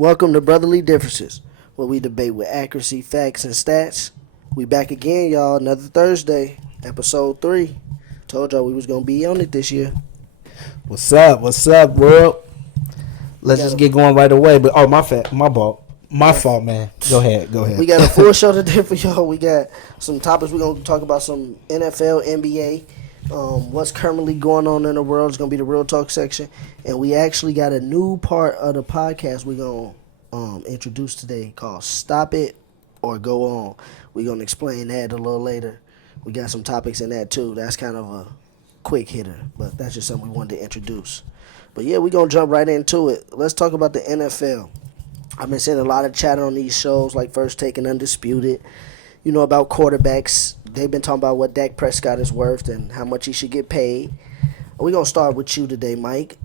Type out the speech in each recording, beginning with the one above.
Welcome to Brotherly Differences, where we debate with accuracy, facts, and stats. We back again, y'all. Another Thursday, episode 3. Told y'all we was gonna be on it this year. What's up? What's up, world? Let's got just a- get going right away. But my fault, man. Go ahead. We got a full show today for y'all. We got some topics. We're gonna talk about some NFL, NBA, what's currently going on in the world. It's gonna be the real talk section, and we actually got a new part of the podcast we're gonna introduce today called "Stop It or Go On." We're gonna explain that a little later. We got some topics in that too. That's kind of a quick hitter, but that's just something we wanted to introduce. But yeah, we're gonna jump right into it. Let's talk about the NFL. I've been seeing a lot of chatter on these shows like First Take and Undisputed, about quarterbacks. They've been talking about what Dak Prescott is worth and how much he should get paid. We're going to start with you today, Mike.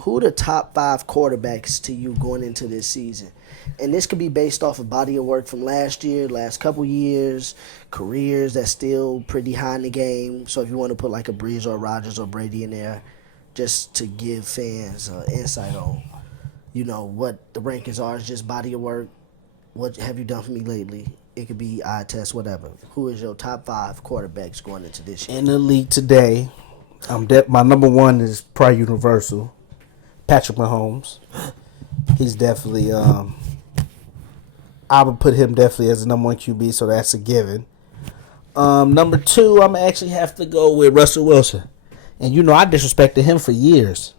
Who are the top 5 quarterbacks to you going into this season? And this could be based off of body of work from last year, last couple years, careers that's still pretty high in the game. So if you want to put like a Breeze or Rodgers or Brady in there, just to give fans insight on what the rankings are. Is just body of work. What have you done for me lately? It could be eye test, whatever. Who is your top 5 quarterbacks going into this year? In the league today, my number one is probably universal. Patrick Mahomes. He's definitely. I would put him definitely as the number 1 QB, so that's a given. Number 2, I'm actually have to go with Russell Wilson, and I disrespected him for years.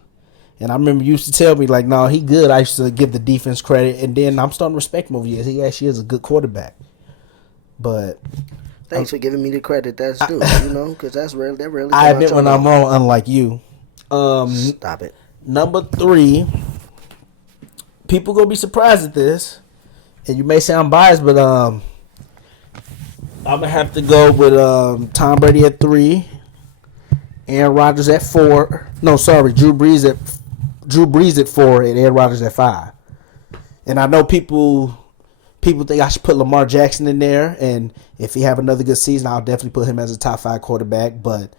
And I remember you used to tell me, like, no, he good. I used to give the defense credit. And then I'm starting to respect him over years. He actually is a good quarterback. But Thanks for giving me the credit that's due, because that's really, that really. I admit when I'm wrong, unlike you. Stop it. Number 3, people going to be surprised at this. And you may sound biased, but I'm going to have to go with Tom Brady at 3. Aaron Rodgers at 4. No, sorry, Drew Brees at 4 and Aaron Rodgers at 5. And I know people think I should put Lamar Jackson in there, and if he have another good season, I'll definitely put him as a top 5 quarterback. But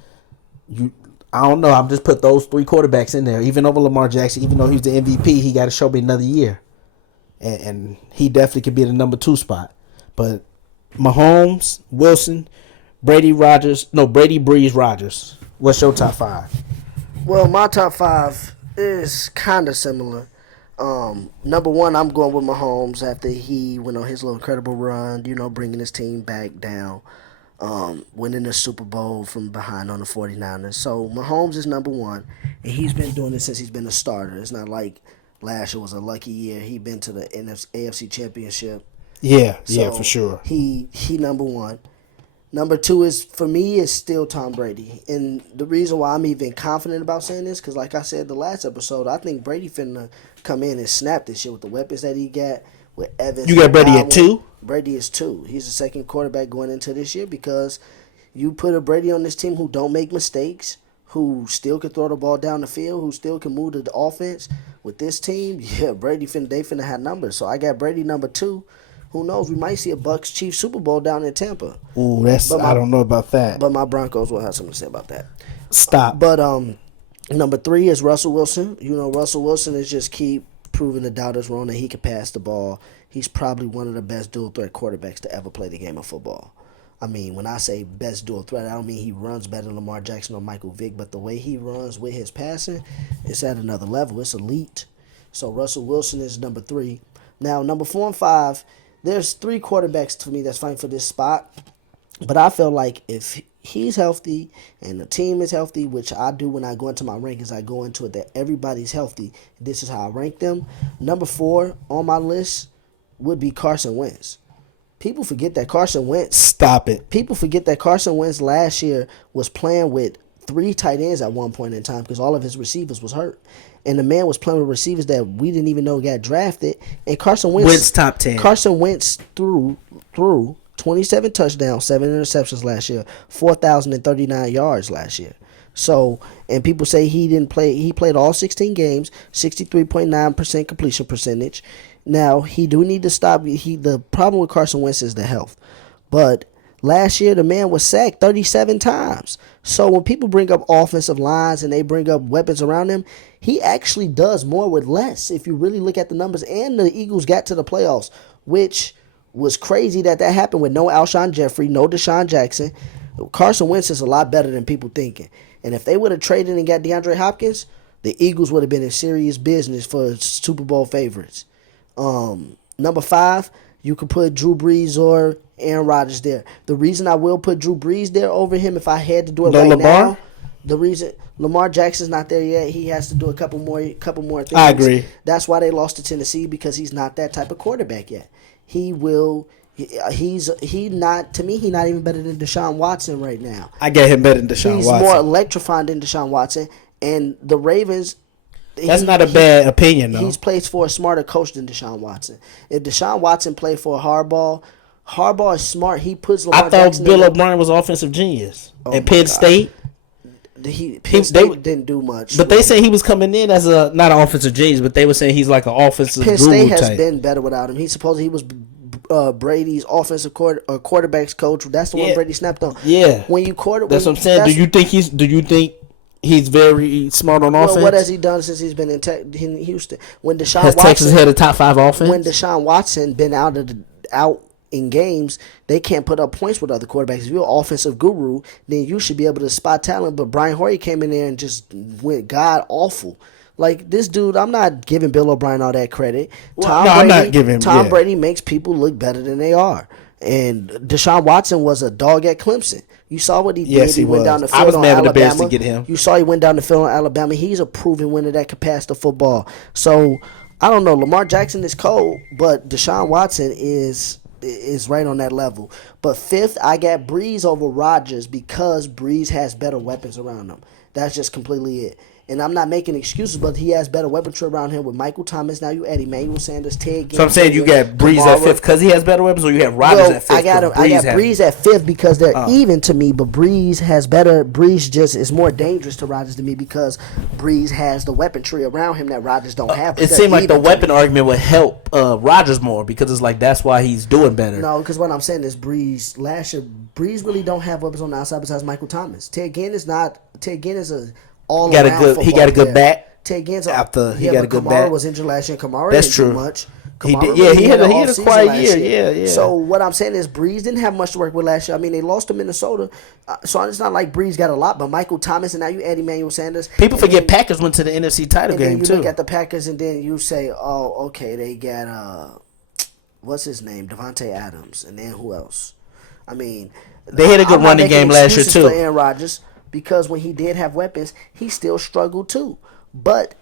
I don't know. I'm just put those 3 quarterbacks in there, even over Lamar Jackson. Even though he's the MVP, he got to show me another year, and he definitely could be in the number 2 spot. But Mahomes, Wilson, Brady, Brees, Rodgers. What's your top 5? Well, my top 5 is kind of similar. Number 1, I'm going with Mahomes after he went on his little incredible run, bringing his team back down, winning the Super Bowl from behind on the 49ers. So Mahomes is number 1, and he's been doing it since he's been a starter. It's not like last year was a lucky year. He been to the AFC Championship. Yeah, for sure. He number 1. Number 2 is still Tom Brady. And the reason why I'm even confident about saying this, because like I said the last episode, I think Brady finna come in and snap this shit with the weapons that he got, with Evans. You got Brady at 2? Brady is 2. He's the second quarterback going into this year because you put a Brady on this team who don't make mistakes, who still can throw the ball down the field, who still can move the offense. With this team, Brady finna have numbers. So I got Brady number 2. Who knows? We might see a Bucs-Chiefs Super Bowl down in Tampa. Ooh, I don't know about that. But my Broncos will have something to say about that. Stop. But number 3 is Russell Wilson. Russell Wilson is just keep proving the doubters wrong that he can pass the ball. He's probably one of the best dual threat quarterbacks to ever play the game of football. I mean, when I say best dual threat, I don't mean he runs better than Lamar Jackson or Michael Vick, but the way he runs with his passing, it's at another level. It's elite. So Russell Wilson is number 3. Now, number 4 and 5, there's 3 quarterbacks to me that's fighting for this spot. But I feel like if he's healthy and the team is healthy, which I do when I go into my rankings, I go into it that everybody's healthy. This is how I rank them. Number 4 on my list would be Carson Wentz. People forget that Carson Wentz. Stop it. People forget that Carson Wentz last year was playing with 3 tight ends at one point in time because all of his receivers was hurt. And the man was playing with receivers that we didn't even know got drafted. And Carson Wentz top 10. Carson Wentz threw 27 touchdowns, 7 interceptions last year, 4,039 yards last year. So, and people say he didn't play. He played all 16 games, 63.9% completion percentage. Now, he do need to stop. The problem with Carson Wentz is the health. But Last year, the man was sacked 37 times. So when people bring up offensive lines and they bring up weapons around him, he actually does more with less if you really look at the numbers. And the Eagles got to the playoffs, which was crazy that happened with no Alshon Jeffrey, no Deshaun Jackson. Carson Wentz is a lot better than people thinking. And if they would have traded and got DeAndre Hopkins, the Eagles would have been in serious business for Super Bowl favorites. Number 5, you could put Drew Brees or Aaron Rodgers there. The reason I will put Drew Brees there over him if I had to do it now, the reason Lamar Jackson's not there yet, he has to do a couple more things. I agree. That's why they lost to Tennessee, because he's not that type of quarterback yet. He's not even better than Deshaun Watson right now. I get him better than Deshaun He's Watson. more electrifying than Deshaun Watson, and the Ravens. That's not a bad opinion, though. He's played for a smarter coach than Deshaun Watson. If Deshaun Watson played for Harbaugh is smart. He puts Lamar Jackson. Bill O'Brien was offensive genius at Penn State. Penn State didn't do much. But they say he was coming in as not an offensive genius, but they were saying he's like an offensive Penn guru State has type. been better without him. He was Brady's offensive quarterbacks coach. That's the one Brady snapped on. Yeah, that's what I'm saying. Do you think he's very smart on offense? What has he done since he's been in Houston? When Deshaun has Watson, Texas had a top 5 offense? When Deshaun Watson been out in games, they can't put up points with other quarterbacks. If you're an offensive guru, then you should be able to spot talent. But Brian Hoyer came in there and just went god awful. Like, this dude, I'm not giving Bill O'Brien all that credit. I'm not giving him. Tom Brady makes people look better than they are. And Deshaun Watson was a dog at Clemson. You saw what he did. Yes, he went was. down the field I was on mad with the Bears Alabama. to get him. You saw he went down the field on Alabama. He's a proven winner that could pass the football. So, I don't know. Lamar Jackson is cold, but Deshaun Watson is right on that level. But 5th, I got Brees over Rodgers because Brees has better weapons around him. That's just completely it. And I'm not making excuses, but he has better weaponry around him with Michael Thomas. Now you add Emmanuel Sanders, Ted Ginn. So I'm saying you got Brees at 5th because he has better weapons, or you have Rodgers at 5th? I got Brees at 5th because they're even to me, but Brees has better. Brees just is more dangerous to Rodgers to me because Brees has the weaponry around him that Rodgers don't have. It seemed like the weapon argument would help Rodgers more because it's like that's why he's doing better. No, because what I'm saying is Brees last year, Brees really don't have weapons on the outside besides Michael Thomas. Ted Ginn is a all he got a good back. Ted Ginn's after he got a good Kamara back. was injured last year. Kamara That's didn't true. do much. He had a quiet year. Yeah. So what I'm saying is Brees didn't have much to work with last year. I mean, they lost to Minnesota, so it's not like Brees got a lot. But Michael Thomas and now you add Emmanuel Sanders. People forget Packers went to the NFC title game too. too. You look at the Packers and then you say, oh, okay, they got what's his name, Devontae Adams, and then who else? I mean, they had a good running game last year too. For Aaron Rodgers, because when he did have weapons, he still struggled too. But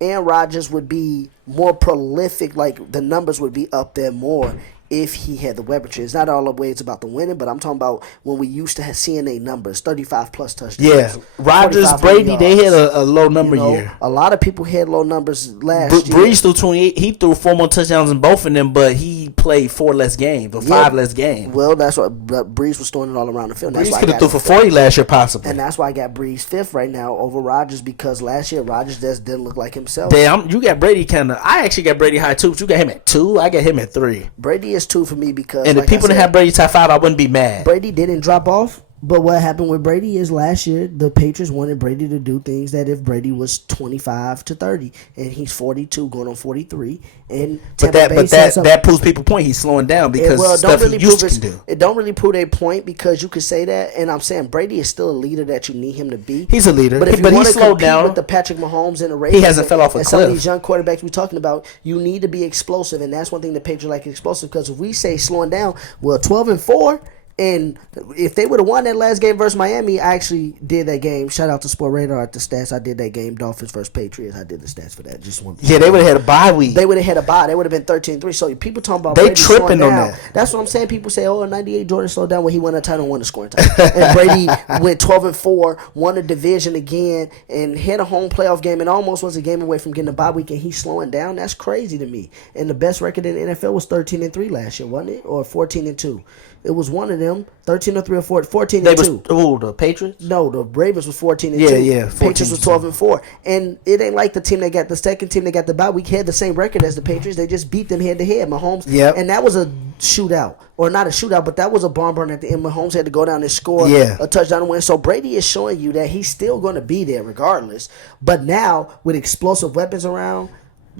Aaron Rodgers would be more prolific, like the numbers would be up there more if he had the weaponry. It's not all the way it's about the winning, but I'm talking about when we used to have CNA numbers, 35 plus touchdowns. Yeah, Rodgers, Brady, they had a low number year. A lot of people had low numbers last year. Brees threw 28. He threw 4 more touchdowns in both of them, but he played 4 less games or 5 less games. Well, that's what Brees was throwing it all around the field. Brees could have threw for 40 last year, possibly. And that's why I got Brees 5th right now over Rodgers, because last year Rodgers just didn't look like himself. Damn, you got Brady kind of. I actually got Brady high too. But you got him at 2. I got him at 3. Brady is 2 for me because. And if people didn't have Brady top 5, I wouldn't be mad. Brady didn't drop off. But what happened with Brady is last year the Patriots wanted Brady to do things that if Brady was 25 to 30 and he's 42 going on 43 and that proves people's point. He's slowing down because stuff he used to do. It don't really prove a point because you could say that, and I'm saying Brady is still a leader that you need him to be. He's a leader, but if you want to compete with the Patrick Mahomes and the Ravens, he hasn't fell off a cliff. Some of these young quarterbacks we're talking about, you need to be explosive, and that's one thing the Patriots like explosive. Because if we say slowing down, well, 12-4. And if they would have won that last game versus Miami, I actually did that game. Shout out to Sport Radar at the stats. I did that game. Dolphins versus Patriots. I did the stats for that. They would have had a bye week. They would have had a bye. They would have been 13-3. So people talking about they Brady tripping on down. that. That's what I'm saying. People say, "Oh, 98 Jordan slowed down when he won a title, won the scoring title." And Brady went 12-4, won a division again, and hit a home playoff game, and almost was a game away from getting a bye week. And he's slowing down. That's crazy to me. And the best record in the NFL was 13-3 last year, wasn't it, or 14-2? It was one of them. them. 13-3 or 14 They and was 2. the Patriots. No, the Ravens was 14 and 2. Yeah, 14 Patriots was 12 and 4. And it ain't like the team that got the second team that got the bye week had the same record as the Patriots. They just beat them head to head. Mahomes. Yep. And that was a shootout, or not a shootout, but that was a barn burn at the end. Mahomes had to go down and score a touchdown and win. So Brady is showing you that he's still going to be there regardless. But now with explosive weapons around,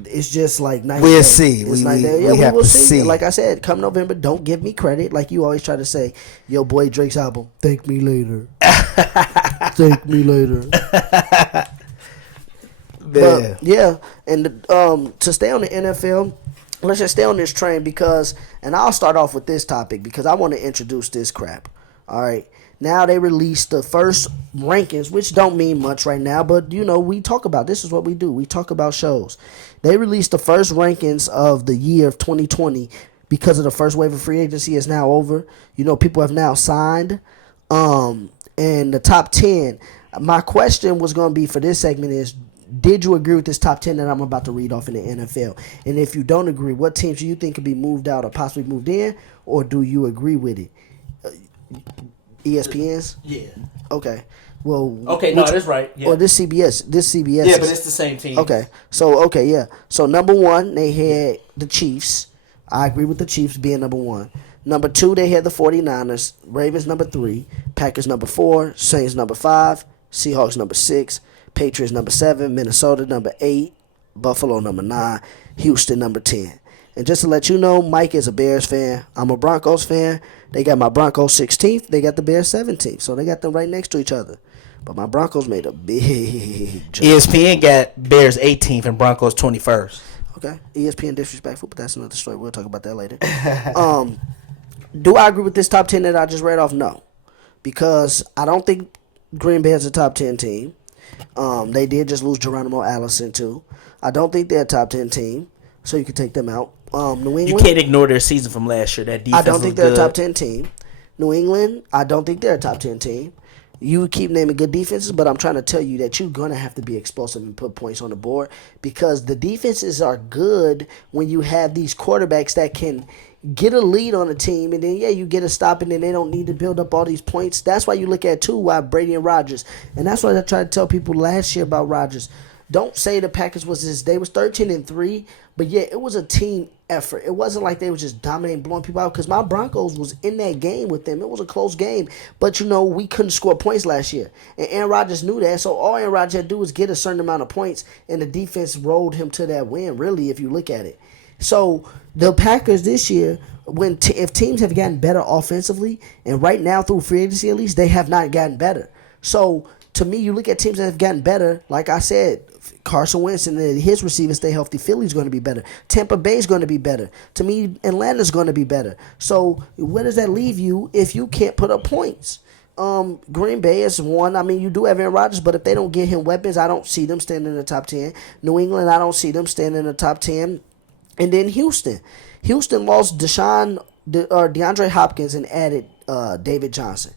it's just like night. We'll see. It's We have will to see. see. Like I said, come November, don't give me credit. Like you always try to say, yo, boy, Drake's album. Thank me later. Thank me later. But, yeah, and to stay on the NFL, let's just stay on this train because, and I'll start off with this topic because I want to introduce this crap. All right. Now they released the first rankings, which don't mean much right now, but you know, we talk about this is what we do. We talk about shows. They released the first rankings of the year of 2020 because of the first wave of free agency is now over. You know, people have now signed. And the top 10. My question was going to be for this segment is, did you agree with this top 10 that I'm about to read off in the NFL? And if you don't agree, what teams do you think could be moved out or possibly moved in, or do you agree with it? ESPN's? Yeah. Okay. Well. Okay, no, that's right. Yeah. Or this CBS. Yeah, but it's the same team. Okay. So, yeah. So, number 1, they had the Chiefs. I agree with the Chiefs being number 1. Number 2, they had the 49ers. Ravens, number 3. Packers, number 4. Saints, number 5. Seahawks, number 6. Patriots, number 7. Minnesota, number 8. Buffalo, number 9. Houston, number 10. And just to let you know, Mike is a Bears fan. I'm a Broncos fan. They got my Broncos 16th. They got the Bears 17th. So they got them right next to each other. But my Broncos made a big jump. ESPN got Bears 18th and Broncos 21st. Okay. ESPN disrespectful, but that's another story. We'll talk about that later. Do I agree with this top 10 that I just read off? No. Because I don't think Green Bay is a top 10 team. They did just lose Geronimo Allison, too. I don't think they're a top 10 team, so you can take them out. New England. You can't ignore their season from last year. That defense I don't think they're good. a top 10 team. New England, I don't think they're a top 10 team. You keep naming good defenses, but I'm trying to tell you that you're going to have to be explosive and put points on the board because the defenses are good when you have these quarterbacks that can get a lead on a team, and then, you get a stop, and then they don't need to build up all these points. That's why you look at, too, why Brady and Rodgers. And that's what I tried to tell people last year about Rodgers. Don't say the Packers they was 13-3, but it was a team effort. It wasn't like they were just dominating, blowing people out, because my Broncos was in that game with them. It was a close game, but we couldn't score points last year, and Aaron Rodgers knew that. So all Aaron Rodgers had to do was get a certain amount of points, and the defense rolled him to that win. Really, if you look at it. So the Packers this year, if teams have gotten better offensively, and right now through free agency at least, they have not gotten better. So to me, you look at teams that have gotten better. Like I said, Carson Wentz and his receivers stay healthy. Philly's going to be better. Tampa Bay's going to be better. To me, Atlanta's going to be better. So where does that leave you if you can't put up points? Green Bay is one. I mean, you do have Aaron Rodgers, but if they don't get him weapons, I don't see them standing in the top 10. New England, I don't see them standing in the top 10. And then Houston. Houston lost DeAndre Hopkins and added David Johnson.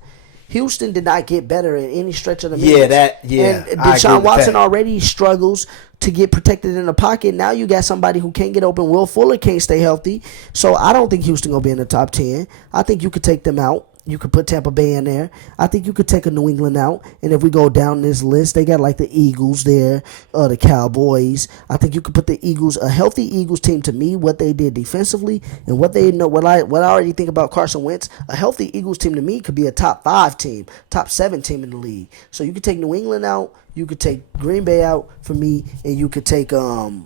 Houston did not get better in any stretch of the minutes. And Deshaun Watson already struggles to get protected in the pocket. Now you got somebody who can't get open. Will Fuller can't stay healthy. So I don't think Houston going to be in the top 10. I think you could take them out. You could put Tampa Bay in there. I think you could take a New England out. And if we go down this list, they got like the Eagles there, the Cowboys. I think you could put the Eagles, a healthy Eagles team to me, what they did defensively and what they know, what I already think about Carson Wentz. A healthy Eagles team to me could be a top 5 team, top 7 team in the league. So you could take New England out, you could take Green Bay out for me, and you could take that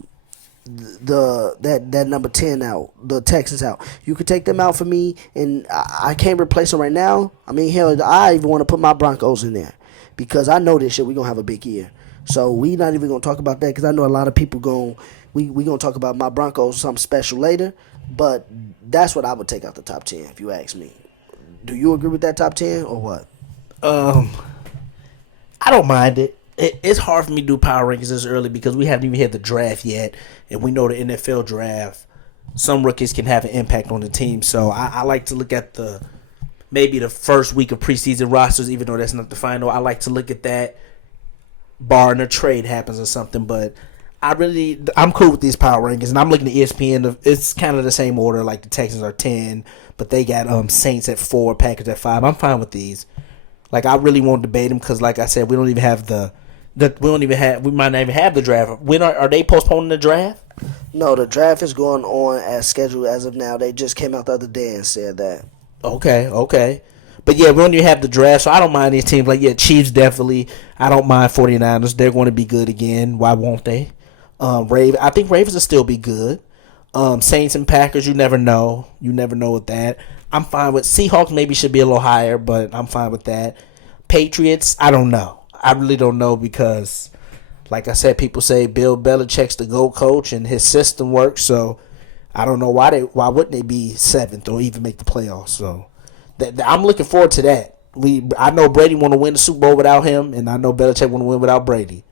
number 10 out, the Texans out. You could take them out for me, and I can't replace them right now. I mean, hell, I even want to put my Broncos in there because I know this shit, we're going to have a big year. So we not even going to talk about that because I know a lot of people we going to talk about my Broncos or something special later, but that's what I would take out the top 10 if you ask me. Do you agree with that top 10 or what? I don't mind it. It's hard for me to do power rankings this early because we haven't even hit the draft yet, and we know the NFL draft, some rookies can have an impact on the team. So I like to look at maybe the first week of preseason rosters, even though that's not the final. I like to look at that, barring a trade happens or something. But I'm cool with these power rankings, and I'm looking at ESPN. It's kind of the same order. Like the Texans are 10, but they got Saints at 4, Packers at 5. I'm fine with these. Like I really won't debate them because, like I said, we don't even have we might not even have the draft. When are they postponing the draft? No, the draft is going on as scheduled as of now. They just came out the other day and said that. Okay. But yeah, we don't even have the draft, so I don't mind these teams. Like, yeah, Chiefs definitely. I don't mind 49ers. They're going to be good again. Why won't they? I think Ravens will still be good. Saints and Packers, you never know. You never know with that. I'm fine with Seahawks. Maybe should be a little higher, but I'm fine with that. Patriots, I don't know. I really don't know because, like I said, people say Bill Belichick's the GOAT coach and his system works. So I don't know why wouldn't they be 7th or even make the playoffs. So I'm looking forward to that. I know Brady want to win the Super Bowl without him, and I know Belichick want to win without Brady.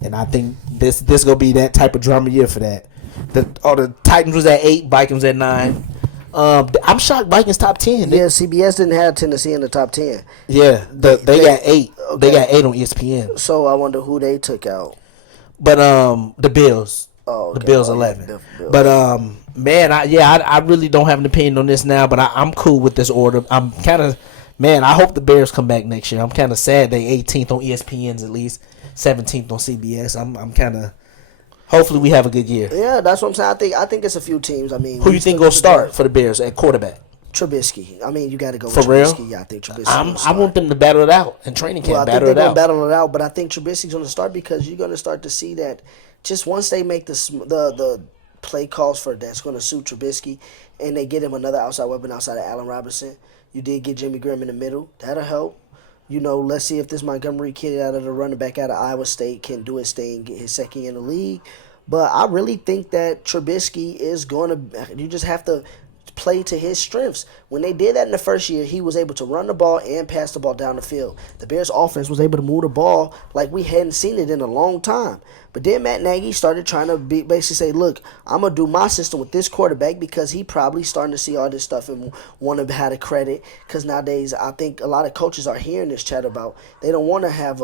And I think this gonna be that type of drama year for that. The Titans was at 8, Vikings at 9. I'm shocked Vikings top 10. Yeah, CBS didn't have Tennessee in the top 10. Yeah, they got 8. Okay. They got 8 on ESPN. So I wonder who they took out. But the Bills. Oh, okay. The Bills 11. Bills. But man, I really don't have an opinion on this now. But I'm cool with this order. I'm kind of I hope the Bears come back next year. I'm kind of sad they 18th on ESPN's at least, 17th on CBS. I'm kind of. Hopefully we have a good year. Yeah, that's what I'm saying. I think it's a few teams. I mean, who you think will start for the Bears at quarterback? Trubisky. I mean, you got to go with for Trubisky. Real? Yeah, I think Trubisky. I want them to battle it out in training camp. Well, I think they're going to battle it out, but I think Trubisky's going to start because you're going to start to see that just once they make the play calls for that's going to suit Trubisky, and they get him another outside weapon outside of Allen Robinson. You did get Jimmy Graham in the middle. That'll help. Let's see if this Montgomery kid out of the running back out of Iowa State can do his thing, get his second year in the league. But I really think that Trubisky is going to – you just have to play to his strengths. When they did that in the first year, he was able to run the ball and pass the ball down the field. The Bears' offense was able to move the ball like we hadn't seen it in a long time. But then Matt Nagy started trying to basically say, look, I'm going to do my system with this quarterback because he probably starting to see all this stuff and want to have the credit. Because nowadays I think a lot of coaches are hearing this chat about they don't want to have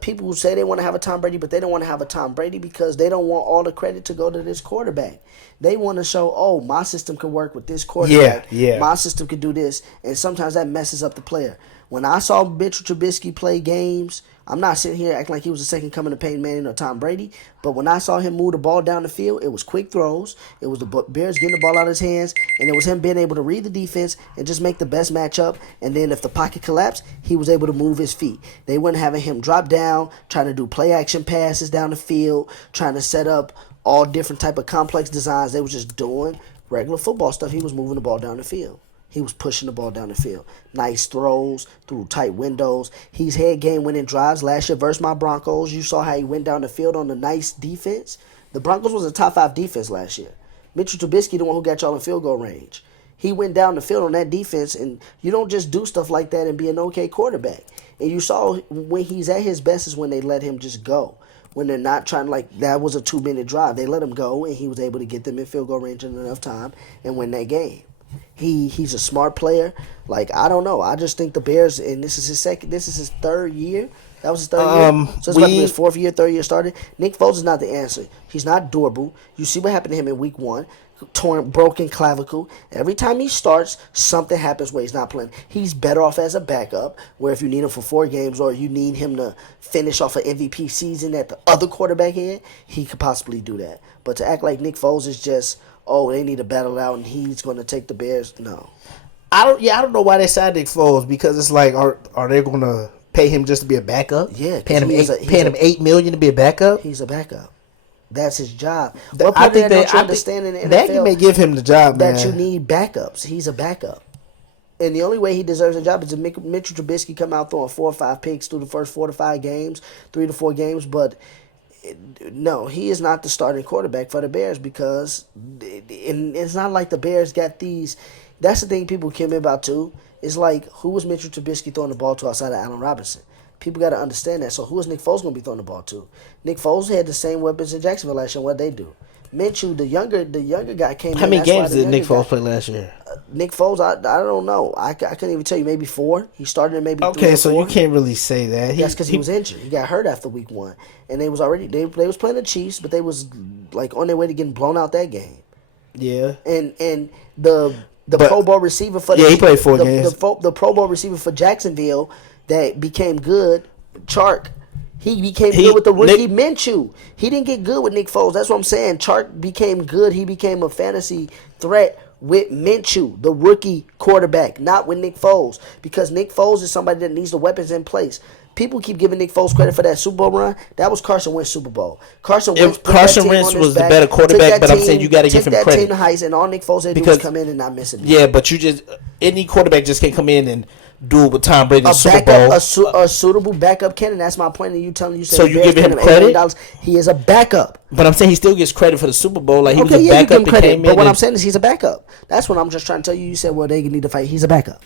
people who say they want to have a Tom Brady, but they don't want to have a Tom Brady because they don't want all the credit to go to this quarterback. They want to show, my system can work with this quarterback. Yeah. My system can do this, and sometimes that messes up the player. When I saw Mitchell Trubisky play games, I'm not sitting here acting like he was the second coming of Peyton Manning or Tom Brady, but when I saw him move the ball down the field, it was quick throws. It was the Bears getting the ball out of his hands, and it was him being able to read the defense and just make the best matchup. And then if the pocket collapsed, he was able to move his feet. They weren't having him drop down, trying to do play-action passes down the field, trying to set up all different type of complex designs. They were just doing regular football stuff. He was moving the ball down the field. He was pushing the ball down the field. Nice throws through tight windows. He's had game-winning drives. Last year versus my Broncos, you saw how he went down the field on the nice defense. The Broncos was a top 5 defense last year. Mitchell Trubisky, the one who got y'all in field goal range. He went down the field on that defense, and you don't just do stuff like that and be an okay quarterback. And you saw when he's at his best is when they let him just go. When they're not trying to, that was a 2-minute drive. They let him go, and he was able to get them in field goal range in enough time and win that game. He's a smart player. I don't know. I just think the Bears, and this is his 3rd year. That was his 3rd year. So it's about to be his 4th year, 3rd year started. Nick Foles is not the answer. He's not durable. You see what happened to him in week 1. Broken clavicle. Every time he starts, something happens where he's not playing. He's better off as a backup, where if you need him for 4 games or you need him to finish off an MVP season that the other quarterback had, he could possibly do that. But to act like Nick Foles is just, they need to battle it out and he's going to take the Bears, no. I don't know why they signed Nick Foles because it's like, are they going to pay him just to be a backup? Yeah. Paying him $8 million to be a backup? He's a backup. That's his job. What part of that don't you understand in the NFL? That may give him the job, man. That you need backups. He's a backup. And the only way he deserves a job is to make Mitchell Trubisky come out throwing 4 or 5 picks through the first 4 to 5 games, 3 to 4 games. But no, he is not the starting quarterback for the Bears because it's not like the Bears got these. That's the thing people came about too. It's like, who was Mitchell Trubisky throwing the ball to outside of Allen Robinson? People got to understand that. So who is Nick Foles going to be throwing the ball to? Nick Foles had the same weapons in Jacksonville last year. What they do? Minshew, the younger guy came in. How many games did Nick Foles play last year? Nick Foles, I don't know. I couldn't even tell you. Maybe 4. He started in maybe 3 Okay, or so 4. you can't really say that. That's because he was injured. He got hurt after week 1, and they was already they was playing the Chiefs, but they was like on their way to getting blown out that game. Yeah. And the Pro Bowl receiver for he played 4 games. The Pro Bowl receiver for Jacksonville that became good, Chark. He became good with the rookie Minshew. He didn't get good with Nick Foles. That's what I'm saying. Chark became good. He became a fantasy threat with Minshew, the rookie quarterback, not with Nick Foles. Because Nick Foles is somebody that needs the weapons in place. People keep giving Nick Foles credit for that Super Bowl run. That was Carson Wentz's Super Bowl. Carson Wentz was the better quarterback, but I'm saying you got to give him credit. That team to heights, and all Nick Foles had to do was come in and not miss it. Yeah, but any quarterback just can't come in and do it with Tom Brady in the Super Bowl. A suitable backup candidate. That's my point. And you telling you so you giving him credit? He is a backup. But I'm saying he still gets credit for the Super Bowl. Like he was a you backup. give him credit. But what I'm saying is he's a backup. That's what I'm just trying to tell you. You said, well, they need to fight. He's a backup.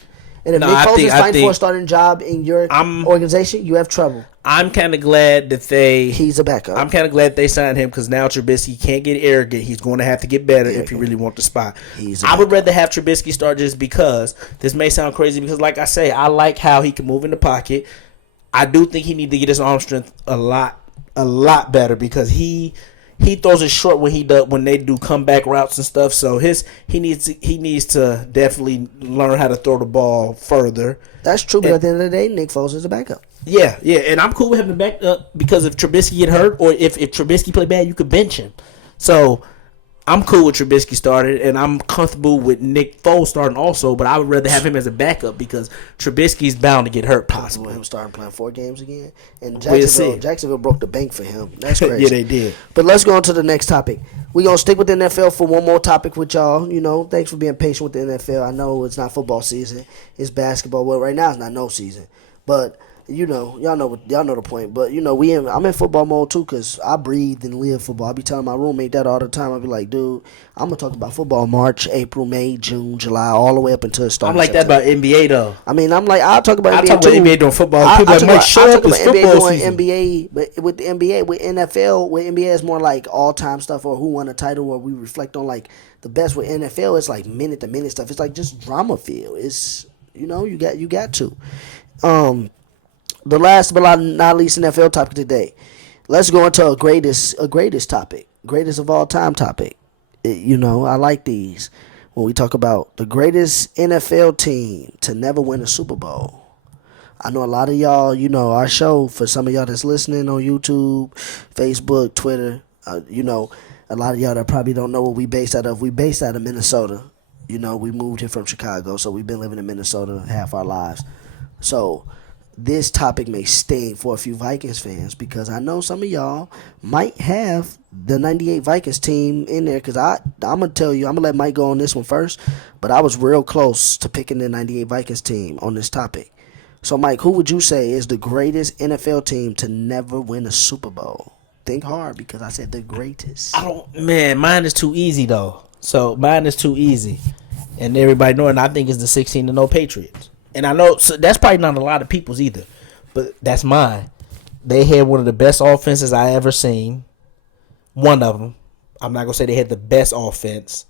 And if Nick Foles is fighting for a starting job in your organization, you have trouble. I'm kind of glad that he's a backup. I'm kind of glad they signed him because now Trubisky can't get arrogant. He's going to have to get better if you really want the spot. I would rather have Trubisky start just because this may sound crazy because, like I say, I like how he can move in the pocket. I do think he needs to get his arm strength a lot better because he throws it short when they do comeback routes and stuff. So he needs to definitely learn how to throw the ball further. That's true, but at the end of the day, Nick Foles is a backup. Yeah, and I'm cool with having the backup because if Trubisky get hurt or if Trubisky play bad, you could bench him. So I'm cool with Trubisky started, and I'm comfortable with Nick Foles starting also, but I would rather have him as a backup because Trubisky's bound to get hurt possibly. Him starting playing 4 games again, and Jacksonville broke the bank for him. That's crazy. Yeah, they did. But let's go on to the next topic. We're going to stick with the NFL for one more topic with y'all. You know, thanks for being patient with the NFL. I know it's not football season. It's basketball. Well, right now it's not no season. But you know, y'all know the point. But you know, I'm in football mode too because I breathe and live football. I be telling my roommate that all the time. I be like, dude, I'm gonna talk about football March, April, May, June, July, all the way up until it starts. I'm like that about NBA though. I mean, I'm like I'll talk about NBA too. About NBA doing football. People like Mike, shut up. It's football season. NBA, but with the NBA, with NFL, with NBA is more like all time stuff or who won a title, or we reflect on like the best. With NFL, it's like minute to minute stuff. It's like just drama feel. It's you got to. The last but not least NFL topic today. Let's go into a greatest topic, greatest of all time topic. I like these when we talk about the greatest NFL team to never win a Super Bowl. I know a lot of y'all, our show, for some of y'all that's listening on YouTube, Facebook, Twitter, a lot of y'all that probably don't know what we based out of. We based out of Minnesota. We moved here from Chicago, so we've been living in Minnesota half our lives. So this topic may sting for a few Vikings fans because I know some of y'all might have the 98 Vikings team in there because I'm going to tell you, I'm going to let Mike go on this one first, but I was real close to picking the 98 Vikings team on this topic. So, Mike, who would you say is the greatest NFL team to never win a Super Bowl? Think hard because I said the greatest. Mine is too easy, though. So, mine is too easy. And everybody knowing, I think it's the 16-0 Patriots. And I know that's probably not a lot of people's either, but that's mine. They had one of the best offenses I ever seen. One of them. I'm not going to say they had the best offense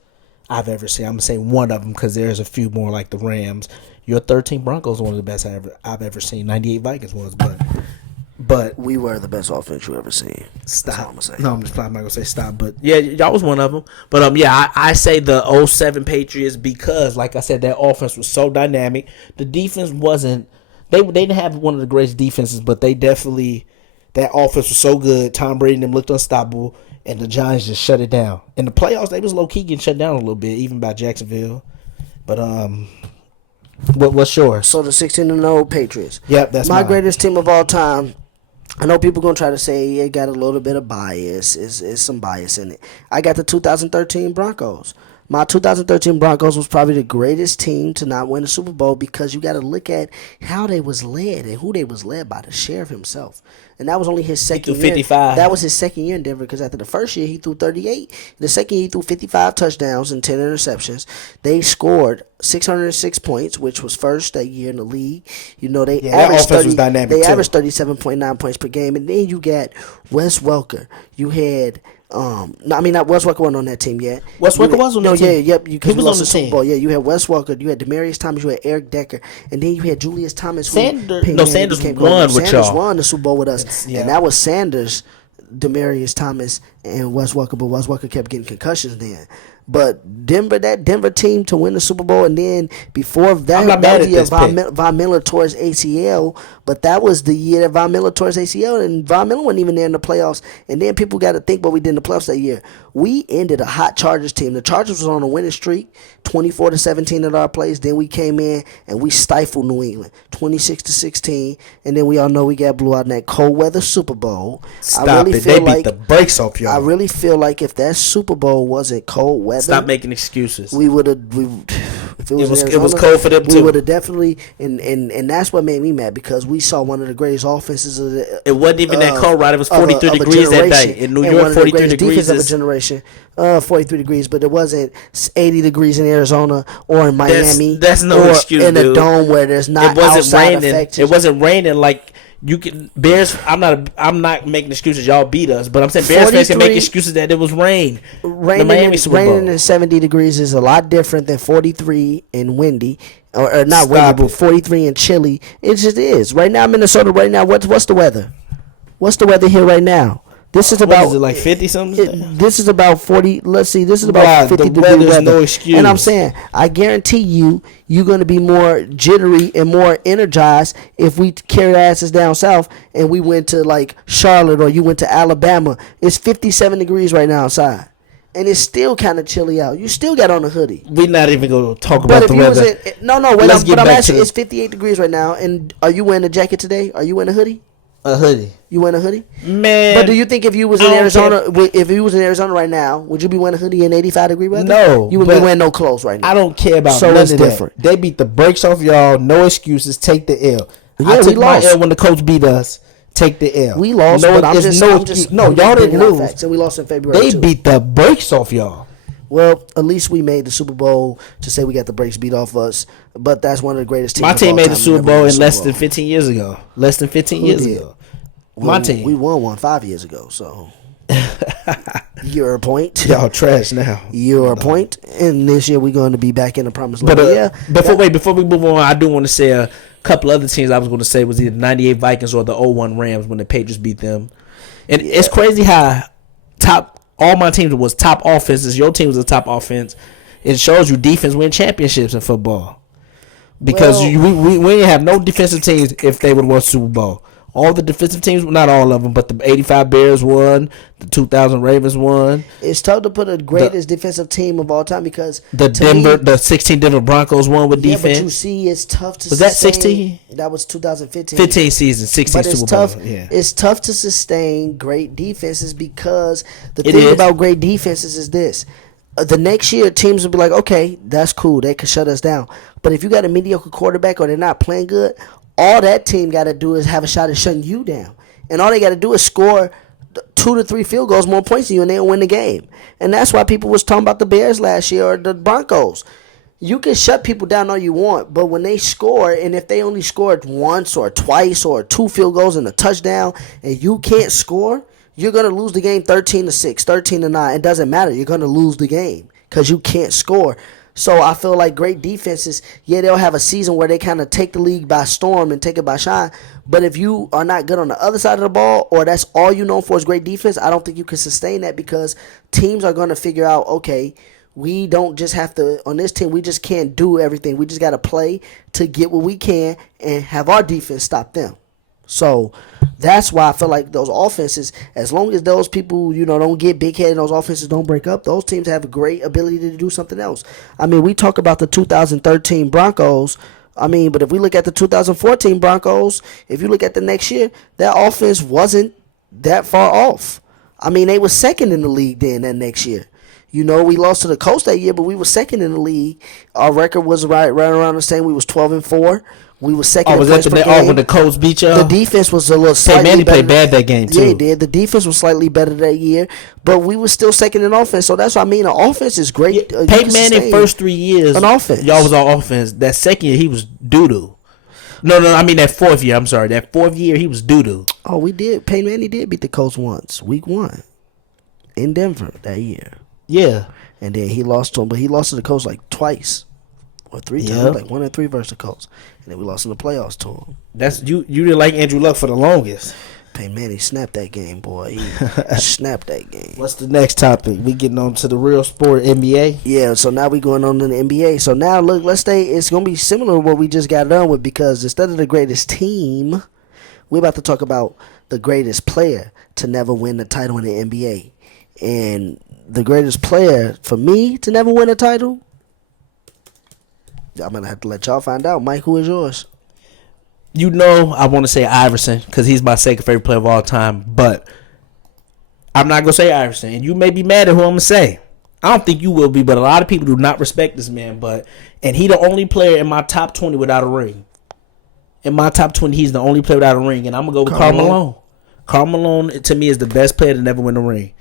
I've ever seen. I'm going to say one of them because there's a few more like the Rams. Your 13 Broncos one of the best I've ever seen. 98 Vikings was, but we were the best offense you ever seen. Stop. I'm not going to say stop, but yeah, y'all was one of them. But I say the 07 Patriots because, like I said, that offense was so dynamic. The defense wasn't. They didn't have one of the greatest defenses, but they definitely, that offense was so good. Tom Brady and them looked unstoppable, and the Giants just shut it down. In the playoffs, they was low key getting shut down a little bit, even by Jacksonville. But what's yours? So the 16-0 Patriots. Yep, that's my mine. Greatest team of all time. I know people going to try to say it got a little bit of bias. Is some bias in it. I got the 2013 Broncos. My 2013 Broncos was probably the greatest team to not win a Super Bowl because you got to look at how they was led and who they was led by, the sheriff himself. And that was only his second year. 55. That was his second year in Denver because after the first year he threw 38. The second year he threw 55 touchdowns and 10 interceptions. They scored 606 points, which was first that year in the league. They averaged 37.9 points per game. And then you got Wes Welker. You had No, I mean, not Wes Welker wasn't on that team yet. Wes Welker was on that team? Yeah, yep. He Because was you on lost the Super team. Bowl. Yeah, you had Wes Welker, you had Demaryius Thomas, you had Eric Decker, and then you had Julius Thomas. Sanders became won with Sanders y'all. won the Super Bowl with us, Yeah. and that was Sanders, Demaryius Thomas, and Wes Welker. But Wes Welker kept getting concussions then. But that Denver team to win the Super Bowl, and then before that, I'm not that mad was at the year this pick. Von Miller tore his ACL, but that was the year that Von Miller tore his ACL, and Von Miller wasn't even there in the playoffs. And then people got to think what we did in the playoffs that year. We ended a hot Chargers team. The Chargers was on a winning streak, 24-17 at our place. Then we came in and we stifled New England, 26-16. And then we all know we got blew out in that cold weather Super Bowl. Stop it. They beat the brakes off y'all. I really feel like if that Super Bowl wasn't cold weather, Stop making excuses. we would have. If it was, it was cold for them we too. would have definitely, and that's what made me mad because we saw one of the greatest offenses of the. It wasn't even that cold, right? It was of a- 43 of a degrees that generation, day. In New and York, one of the 43 greatest degrees defense of a is... generation. 43 degrees, but it wasn't 80 degrees in Arizona or in Miami. That's no or excuse, in a dude. dome where there's not It wasn't outside raining. effects. It wasn't raining like you can. Bears. I'm not making excuses. Y'all beat us, but I'm saying Bears fans can make 43 excuses that it was rain. The Raining, Miami Super Bowl. raining in 70 degrees is a lot different than 43 and windy. Or not Stop windy, but it. 43 and chilly. It just is. Right now, Minnesota, right now, what's the weather? What's the weather here right now? This is What about is it, like 50 something? this is about 40. Let's see. This is about Right, 50 the degree weather's weather. no excuse. And I'm saying, I guarantee you're going to be more jittery and more energized if we carry our asses down south and we went to like Charlotte or you went to Alabama. It's 57 degrees right now outside, and it's still kind of chilly out. You still got on a hoodie. We're not even going to talk But about if the you was weather. in, no, wait, Let's get but I'm back asking, to it's 58 degrees right now, and are you wearing a jacket today? Are you wearing a hoodie? A hoodie. You wearing a hoodie? Man. But do you think if you was in I don't Arizona, if you was in Arizona right now, would you be wearing a hoodie in 85 degree weather? No, you would be but wearing no clothes right now. I don't care about So none it's of different. that. They beat the brakes off y'all. No excuses. Take the L. Yeah, I we took my lost. L when the coach beat us. Take the L. We lost, No, but I'm there's just, no I'm excuse. just, No, I'm just y'all didn't bringing out lose. facts, and we lost in February They too. beat the brakes off y'all. Well, at least we made the Super Bowl to say we got the brakes beat off us. But that's one of the greatest teams. My of team all made time the to Super never Bowl win a in Super less Bowl. than 15 years ago. Less than 15 Who years did? ago. Well, My team. We won one 5 years ago, so you're a point. Y'all trash now. You're a point, and this year we're going to be back in the promised land. But yeah, before we move on, I do want to say a couple other teams I was going to say was either the 98 Vikings or the 01 Rams when the Patriots beat them. And it's crazy how all my teams was top offenses. Your team was the top offense. It shows you defense win championships in football. Because Well- we didn't have no defensive teams if they would have won Super Bowl. All the defensive teams, not all of them, but the 85 Bears won, the 2000 Ravens won, it's tough to put a greatest defensive team of all time because the 16 Denver Broncos won with yeah, but you defense. see, it's tough to. Was that sustain- 16? That was 2015. 15 seasons, 16 But it's Super tough. Bowls. Yeah. It's tough to sustain great defenses because the It thing is. about great defenses is this: the next year teams will be like, okay, that's cool, they can shut us down. But if you got a mediocre quarterback or they're not playing good, all that team got to do is have a shot at shutting you down, and all they got to do is score 2 to 3 field goals, more points than you, and they'll win the game. And that's why people was talking about the Bears last year or the Broncos. You can shut people down all you want, but when they score, and if they only scored once or twice or 2 field goals and a touchdown, and you can't score, you're going to lose the game 13-6, 13-9. It doesn't matter. You're going to lose the game because you can't score. So I feel like great defenses, yeah, they'll have a season where they kind of take the league by storm and take it by shine. But if you are not good on the other side of the ball, or that's all you know for is great defense, I don't think you can sustain that because teams are going to figure out, okay, we don't just have to, on this team, we just can't do everything. We just got to play to get what we can and have our defense stop them. So that's why I feel like those offenses, as long as those people, don't get big headed, those offenses don't break up, those teams have a great ability to do something else. I mean, we talk about the 2013 Broncos. I mean, but if we look at the 2014 Broncos, if you look at the next year, that offense wasn't that far off. I mean, they were second in the league then that next year. We lost to the Colts that year, but we were second in the league. Our record was right around the same. We was 12-4. We were second. Was in that points per game. when the Colts beat y'all? The defense was a little slightly Manning better. played bad that game, too. Yeah, he did. The defense was slightly better that year, but we were still second in offense. So that's what I mean. The offense is great. You Peyton can Manning sustain first 3 years, an offense. y'all was on offense. That second year, he was doo-doo. No, I mean that fourth year. I'm sorry. That fourth year, he was doo-doo. Oh, we did. Peyton Manning did beat the Colts once, week 1. in Denver that year. Yeah. And then he lost to him, but he lost to the Colts like twice or three times, Yep. like 1 and 3 versus the Colts. And then we lost in the playoffs to him. That's you. You didn't like Andrew Luck for the longest. Hey, man, he snapped that game, boy. He snapped that game. What's the next topic? We getting on to the real sport, NBA. Yeah, so now we going on to the NBA. So now, look, let's say it's going to be similar to what we just got done with, because instead of the greatest team, we're about to talk about the greatest player to never win the title in the NBA. And the greatest player for me to never win a title, I'm going to have to let y'all find out. Mike, who is yours? You know, I want to say Iverson because he's my second favorite player of all time, but I'm not gonna say Iverson. And you may be mad at who I'm gonna say. I don't think you will be, but a lot of people do not respect this man. And he the only player in my top 20 without a ring. In my top 20, he's the only player without a ring, and I'm gonna go with Karl Malone. Karl Malone to me is the best player to never win a ring.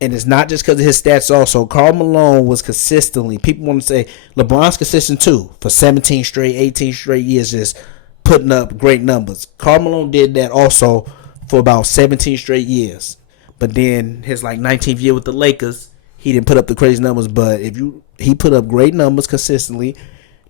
And it's not just because of his stats also. Karl Malone was consistently, people want to say LeBron's consistent too, for 17 straight, 18 straight years, just putting up great numbers. Karl Malone did that also for about 17 straight years. But then his 19th year with the Lakers, he didn't put up the crazy numbers. But he put up great numbers consistently.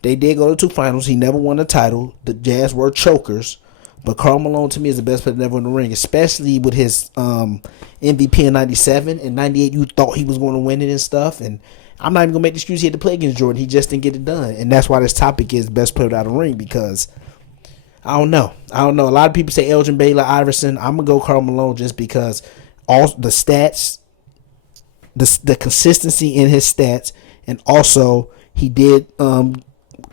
They did go to 2 finals. He never won a title. The Jazz were chokers. But Karl Malone to me is the best player to never win the ring, especially with his MVP in 97 and 98. You thought he was going to win it and stuff. And I'm not even going to make the excuse he had to play against Jordan. He just didn't get it done. And that's why this topic is best player without a ring, because I don't know. A lot of people say Elgin Baylor, Iverson. I'm going to go Karl Malone just because all the stats, the consistency in his stats, and also he did go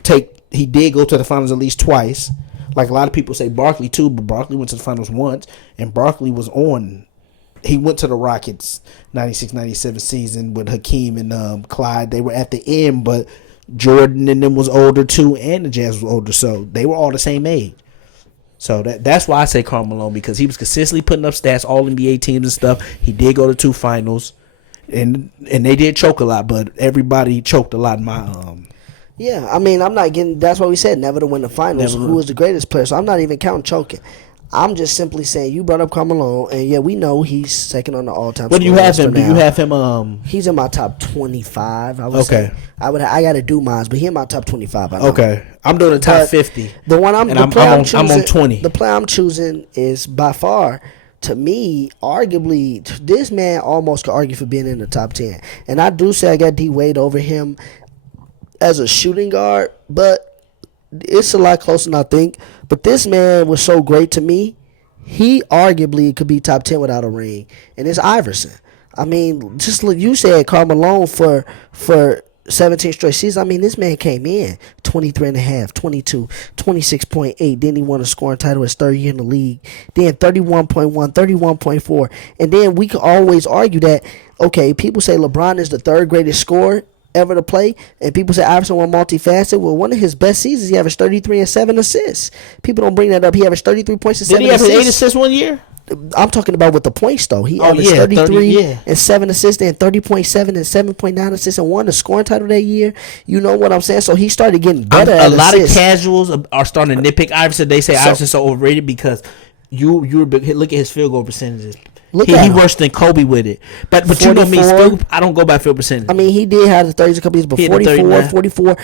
to the finals at least twice. Like a lot of people say Barkley too, but Barkley went to the finals once, and Barkley was on. He went to the Rockets 96-97 season with Hakeem and Clyde. They were at the end, but Jordan and them was older too, and the Jazz was older, so they were all the same age. So that's why I say Karl Malone, because he was consistently putting up stats, all NBA teams and stuff. He did go to 2 finals, and they did choke a lot, but everybody choked a lot in my Yeah, I mean, I'm not getting. That's why we said never to win the finals. Who was the greatest player? So I'm not even counting choking. I'm just simply saying you brought up Karl Malone, and yeah, we know he's second on the all-time. What do you have him? Do you have him? He's in my top 25. I would say. I got to do mine, but he in my top 25. I know. Okay, I'm doing the top 50. The one I'm on 20. The player I'm choosing is by far, to me, arguably, this man almost could argue for being in the top 10. And I do say I got D Wade over him as a shooting guard, but it's a lot closer than I think. But this man was so great to me, he arguably could be top 10 without a ring, and it's Iverson. I mean, just look, you said Karl Malone for 17 straight seasons. I mean, this man came in 23.5, 22, 26.8. Then he won a scoring title his third year in the league. Then 31.1, 31.4. And then we could always argue that, okay, people say LeBron is the third greatest scorer ever to play, and people say Iverson was multifaceted. Well, one of his best seasons, he averaged 33 and 7 assists. People don't bring that up. He averaged 33 points and 7 assists. Did he have 8 assists one year? I'm talking about with the points, though. He averaged 33 and 7 assists, and 30.7 and 7.9 assists, and won the scoring title that year. You know what I'm saying? So he started getting better at assists. A lot of casuals are starting to nitpick Iverson. They say Iverson's so overrated because you look at his field goal percentages. He worse than Kobe with it. But you know me, Stu, I don't go by field percentage. I mean, he did have the 30s a couple years, but 44.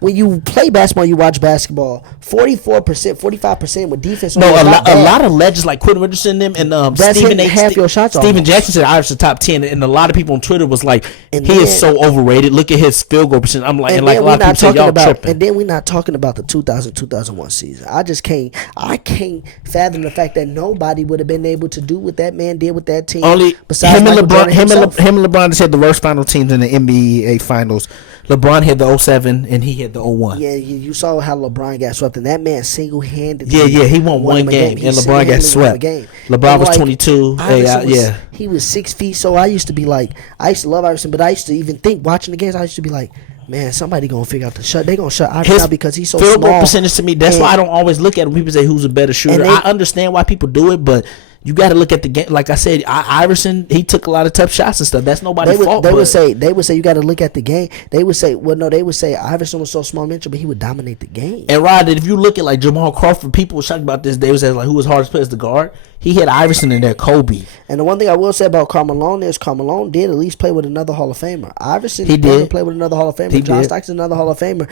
When you play basketball, you watch basketball, 44%, 45% with defense. No, a lot of legends like Quentin Richardson and Steven Jackson said Iverson top 10, and a lot of people on Twitter was like, he is so overrated. Look at his field goal percentage. I'm like, and like a lot of people say y'all tripping. And then we're not talking about the 2000-2001 season. I can't fathom the fact that nobody would have been able to do what that man did with that team. Only him and LeBron just had the worst final teams in the NBA finals. LeBron had the 07 and he had the 01. Yeah, you saw how LeBron got swept, and that man single-handedly. Yeah, he won one game, and LeBron got swept. LeBron was 22. He was 6 feet. So I used to love Iverson, but I used to even think watching the games. I used to be like, man, somebody gonna figure out the shot. They gonna shut Iverson out because he's so small. Field goal percentage to me. That's why I don't always look at it when people say who's a better shooter. I understand why people do it, but you got to look at the game. Like I said, Iverson, he took a lot of tough shots and stuff. That's nobody's fault. They would say you got to look at the game. They would say Iverson was so small mental, but he would dominate the game. And Rod, if you look at like Jamal Crawford, people were shocked about this. They was like, who was hardest player as the guard? He had Iverson in there, Kobe. And the one thing I will say about Carmelo is Carmelo did at least play with another Hall of Famer. Iverson He didn't did. play with another Hall of Famer. He John did. Stockton's another Hall of Famer.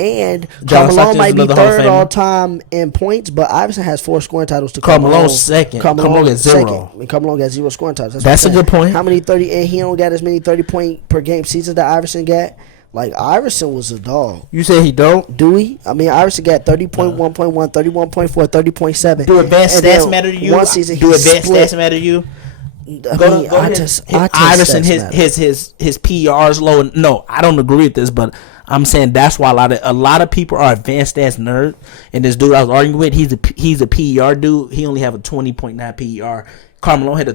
And John Carmelo Stockton's might be another Hall of third Famer. all time in points, but Iverson has 4 scoring titles to Carmelo's second. Carmelo got 0. And Carmelo got 0 scoring titles. That's what I'm a good saying. point. How many 30? And he don't got as many 30-point per game seasons that Iverson got. Like, Iverson was a dog. You say he don't? Do we? I mean, Iverson got 30.1.1, 31.4, 30.7. Do advanced And stats then matter to you? One season Do he advanced split. stats matter to you? I mean, Go I ahead. just Iverson, stats matter. his PR's low. No, I don't agree with this, but I'm saying that's why a lot of people are advanced stats nerds. And this dude I was arguing with, he's a PER dude. He only have a 20.9 PER. Carmelo had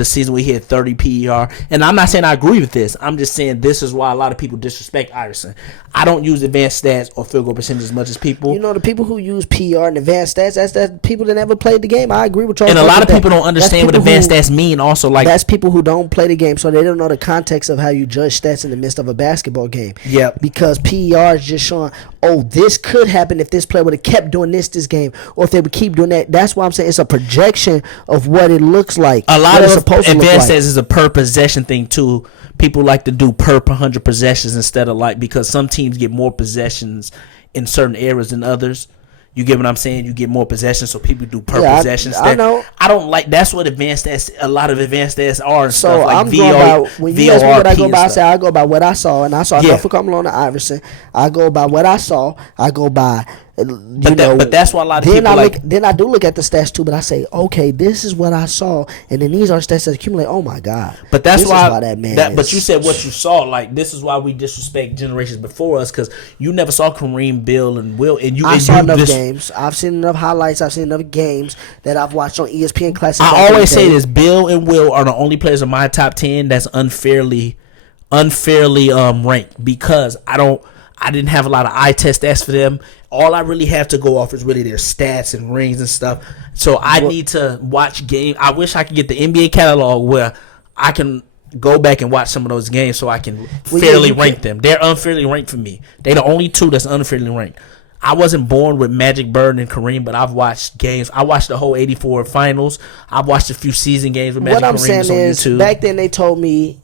a season where he had 30 PER. And I'm not saying I agree with this. I'm just saying this is why a lot of people disrespect Iverson. I don't use advanced stats or field goal percentage as much as people. You know, the people who use PR and advanced stats, that's people that never played the game. I agree with y'all. And a lot of people don't That's understand what people advanced who- stats mean. Also, like That's people who don't play the game, so they don't know the context of how you judge stats in the midst of a basketball game. Yep. Because PER is just showing, oh, this could happen if this player would have kept doing this game, or if they would keep doing that. That's why I'm saying it's a projection of what it looks like. a lot what of it's supposed to look advanced like. stats is a per possession thing too. People like to do per 100 possessions instead of like, because some teams get more possessions in certain areas than others. You get what I'm saying? You get more possessions, so people do per Yeah, possession. I know. I don't like. That's what advanced stats. A lot of advanced stats are. And So stuff like I'm going by when you ask me what I go and by. I stuff. say I go by what I saw, and I saw Yeah. enough for Carmelo and Iverson. I go by what I saw. I go by. But that's why a lot of then people I like. look, then I do look at the stats too, but I say, okay, this is what I saw, and then these are stats that accumulate. Oh my god! But that's this why, is that man. But is. you said what you saw. Like, this is why we disrespect generations before us, because you never saw Kareem, Bill, and Will, and you. I and saw you enough just- games. I've seen enough highlights. I've seen enough games that I've watched on ESPN Classic. back I in always the say day. this: Bill and Will are the only players in my top 10 that's unfairly ranked, because I didn't have a lot of eye test stats for them. All I really have to go off is really their stats and rings and stuff. So I need to watch game. I wish I could get the NBA catalog where I can go back and watch some of those games so I can fairly you rank them. They're unfairly ranked for me. They're the only two that's unfairly ranked. I wasn't born with Magic, Bird, and Kareem, but I've watched games. I watched the whole '84 finals. I've watched a few season games with Magic What I'm and Kareem. saying It's on is, YouTube. back then they told me,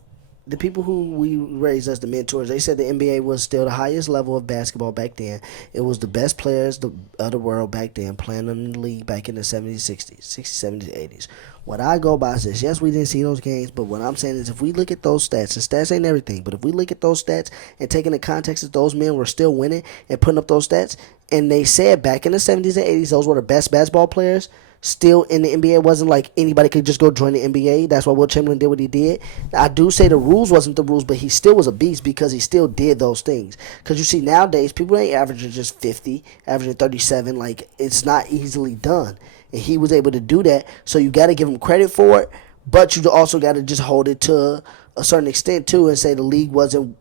the people who we raised as the mentors, they said the NBA was still the highest level of basketball back then. It was the best players of the world back then playing in the league back in the 70s, 60s, 60s, 70s, 80s. What I go by is this. Yes, we didn't see those games, but what I'm saying is if we look at those stats, and stats ain't everything, but if we look at those stats and take in the context that those men were still winning and putting up those stats, and they said back in the 70s and 80s those were the best basketball players, still in the NBA. It wasn't like anybody could just go join the NBA. That's why Will Chamberlain did what he did. I do say the rules wasn't the rules, but he still was a beast because he still did those things. Because you see nowadays, people ain't averaging just 50, averaging 37. Like, it's not easily done. And he was able to do that. So you got to give him credit for it, but you also got to just hold it to a certain extent too and say the league wasn't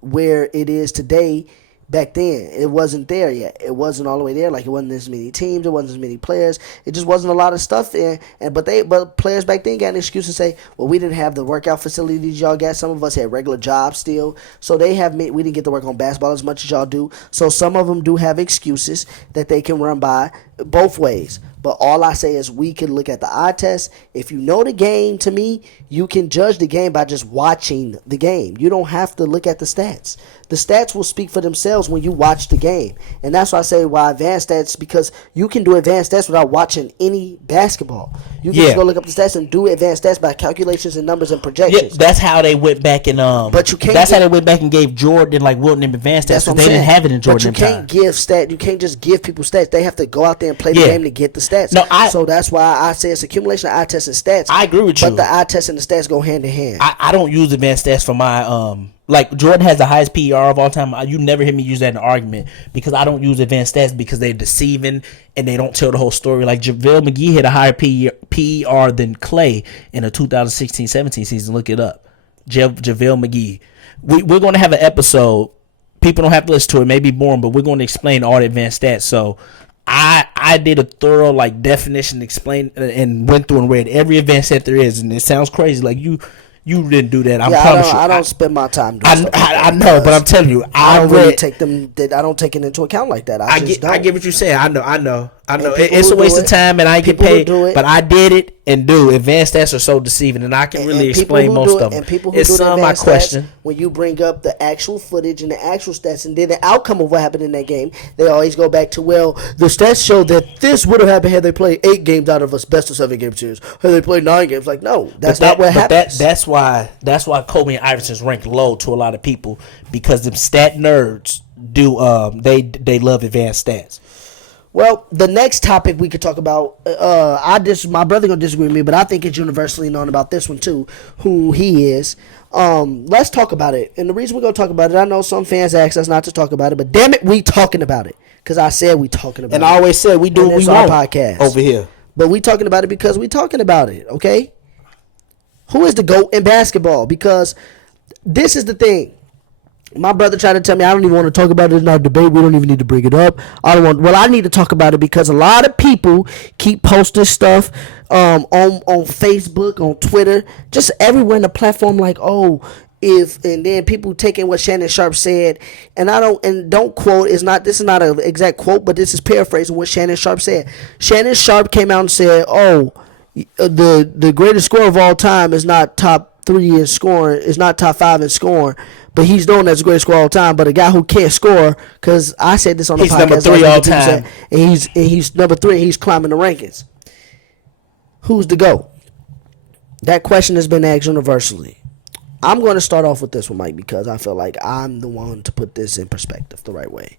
where it is today. Back then, it wasn't there yet. It wasn't all the way there. Like, it wasn't as many teams. It wasn't as many players. It just wasn't a lot of stuff there. But players back then got an excuse to say, well, we didn't have the workout facilities y'all got. Some of us had regular jobs still. So we didn't get to work on basketball as much as y'all do. So some of them do have excuses that they can run by both ways. But all I say is we can look at the eye test. If you know the game, to me, you can judge the game by just watching the game. You don't have to look at the stats. The stats will speak for themselves when you watch the game. And that's why I say why advanced stats, because you can do advanced stats without watching any basketball. You can just go look up the stats and do advanced stats by calculations and numbers and projections. Yeah, that's how they went back and But you can't That's how get- they went back and gave Jordan like Wilton and advanced stats. That's what I'm They didn't saying. have it in Jordan But you time. can't give stat. You can't just give people stats. They have to go out there and play the Yeah. game to get the stats. No, so that's why I say it's accumulation of eye tests and stats. I agree with you. But the eye test and the stats go hand in hand. I don't use advanced stats for my like Jordan has the highest PER of all time. You never hear me use that in an argument because I don't use advanced stats because they're deceiving and they don't tell the whole story. Like JaVale McGee had a higher PER than Clay in the 2016-17 season. Look it up. JaVale McGee. We're going to have an episode. People don't have to listen to it. It may be boring, but we're going to explain all the advanced stats. So I did a thorough like definition, explain and went through and read every advanced stat there is, and it sounds crazy. Like you didn't do that. I promise you. I don't spend my time doing I stuff like that I know, but I'm telling you, I I don't really read. take them. I don't take it into account like that. I just get what you're saying. I know. I know people it's who a waste do of time, and I get people who paid. do it- But I did it and do. Advanced stats are so deceiving, and I can really and people explain who most do it- of them. And people who It's do the some I advanced question. stats, when you bring up the actual footage and the actual stats and then the outcome of what happened in that game, they always go back to, well, the stats show that this would have happened had they played 8 games out of a best of 7 game series. Had they played 9 games, like no, that's not what happens. That's why Kobe and Iverson's ranked low to a lot of people, because them stat nerds do they love advanced stats. Well, the next topic we could talk about, my brother gonna disagree with me, but I think it's universally known about this one too, who he is. Let's talk about it. And the reason we're gonna talk about it, I know some fans ask us not to talk about it, but damn it, we talking about it because I said we talking about it. And I always said we do And what we it's our want podcast over here. But we talking about it because we talking about it. Okay, who is the GOAT in basketball? Because this is the thing. My brother tried to tell me I don't even want to talk about it in our debate. We don't even need to bring it up. I need to talk about it because a lot of people keep posting stuff on Facebook, on Twitter, just everywhere in the platform. Like, and then people taking what Shannon Sharp said, and don't quote. This is not an exact quote, but this is paraphrasing what Shannon Sharp said. Shannon Sharp came out and said, the greatest scorer of all time is not top 3 in scoring, is not top 5 in scoring. But he's known as the greatest scorer all time. But a guy who can't score, because I said this on the He's podcast, number 3 all time, and he's number 3. And he's climbing the rankings. Who's the GOAT? That question has been asked universally. I'm going to start off with this one, Mike, because I feel like I'm the one to put this in perspective the right way.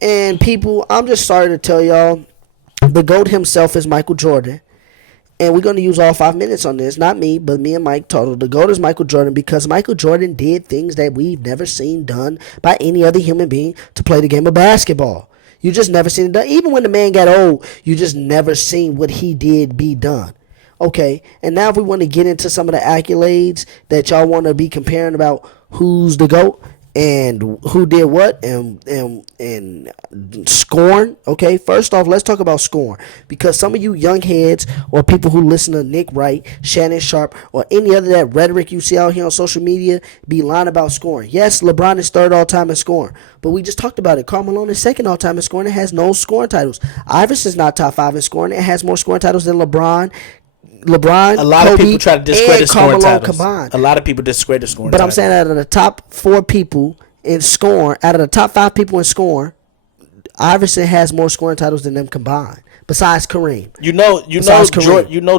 And people, I'm just sorry to tell y'all, the GOAT himself is Michael Jordan. And we're going to use all 5 minutes on this. Not me, but me and Mike total. The GOAT is Michael Jordan because Michael Jordan did things that we've never seen done by any other human being to play the game of basketball. You just never seen it done. Even when the man got old, you just never seen what he did be done. Okay, and now if we want to get into some of the accolades that y'all want to be comparing about who's the GOAT and who did what and scoring. Okay, first off, let's talk about scoring, because some of you young heads or people who listen to Nick Wright, Shannon Sharp, or any other that rhetoric you see out here on social media be lying about scoring. Yes, LeBron is 3rd all time in scoring, but we just talked about it. Karl Malone is 2nd all time in scoring. It has no scoring titles. Iverson's not top 5 in scoring. It has more scoring titles than LeBron, A lot Kobe, of people try to discredit scoring titles. Combined. A lot of people discredit scoring But titles. I'm saying out of the top 4 people in scoring, out of the top 5 people in scoring, Iverson has more scoring titles than them combined. Besides Kareem.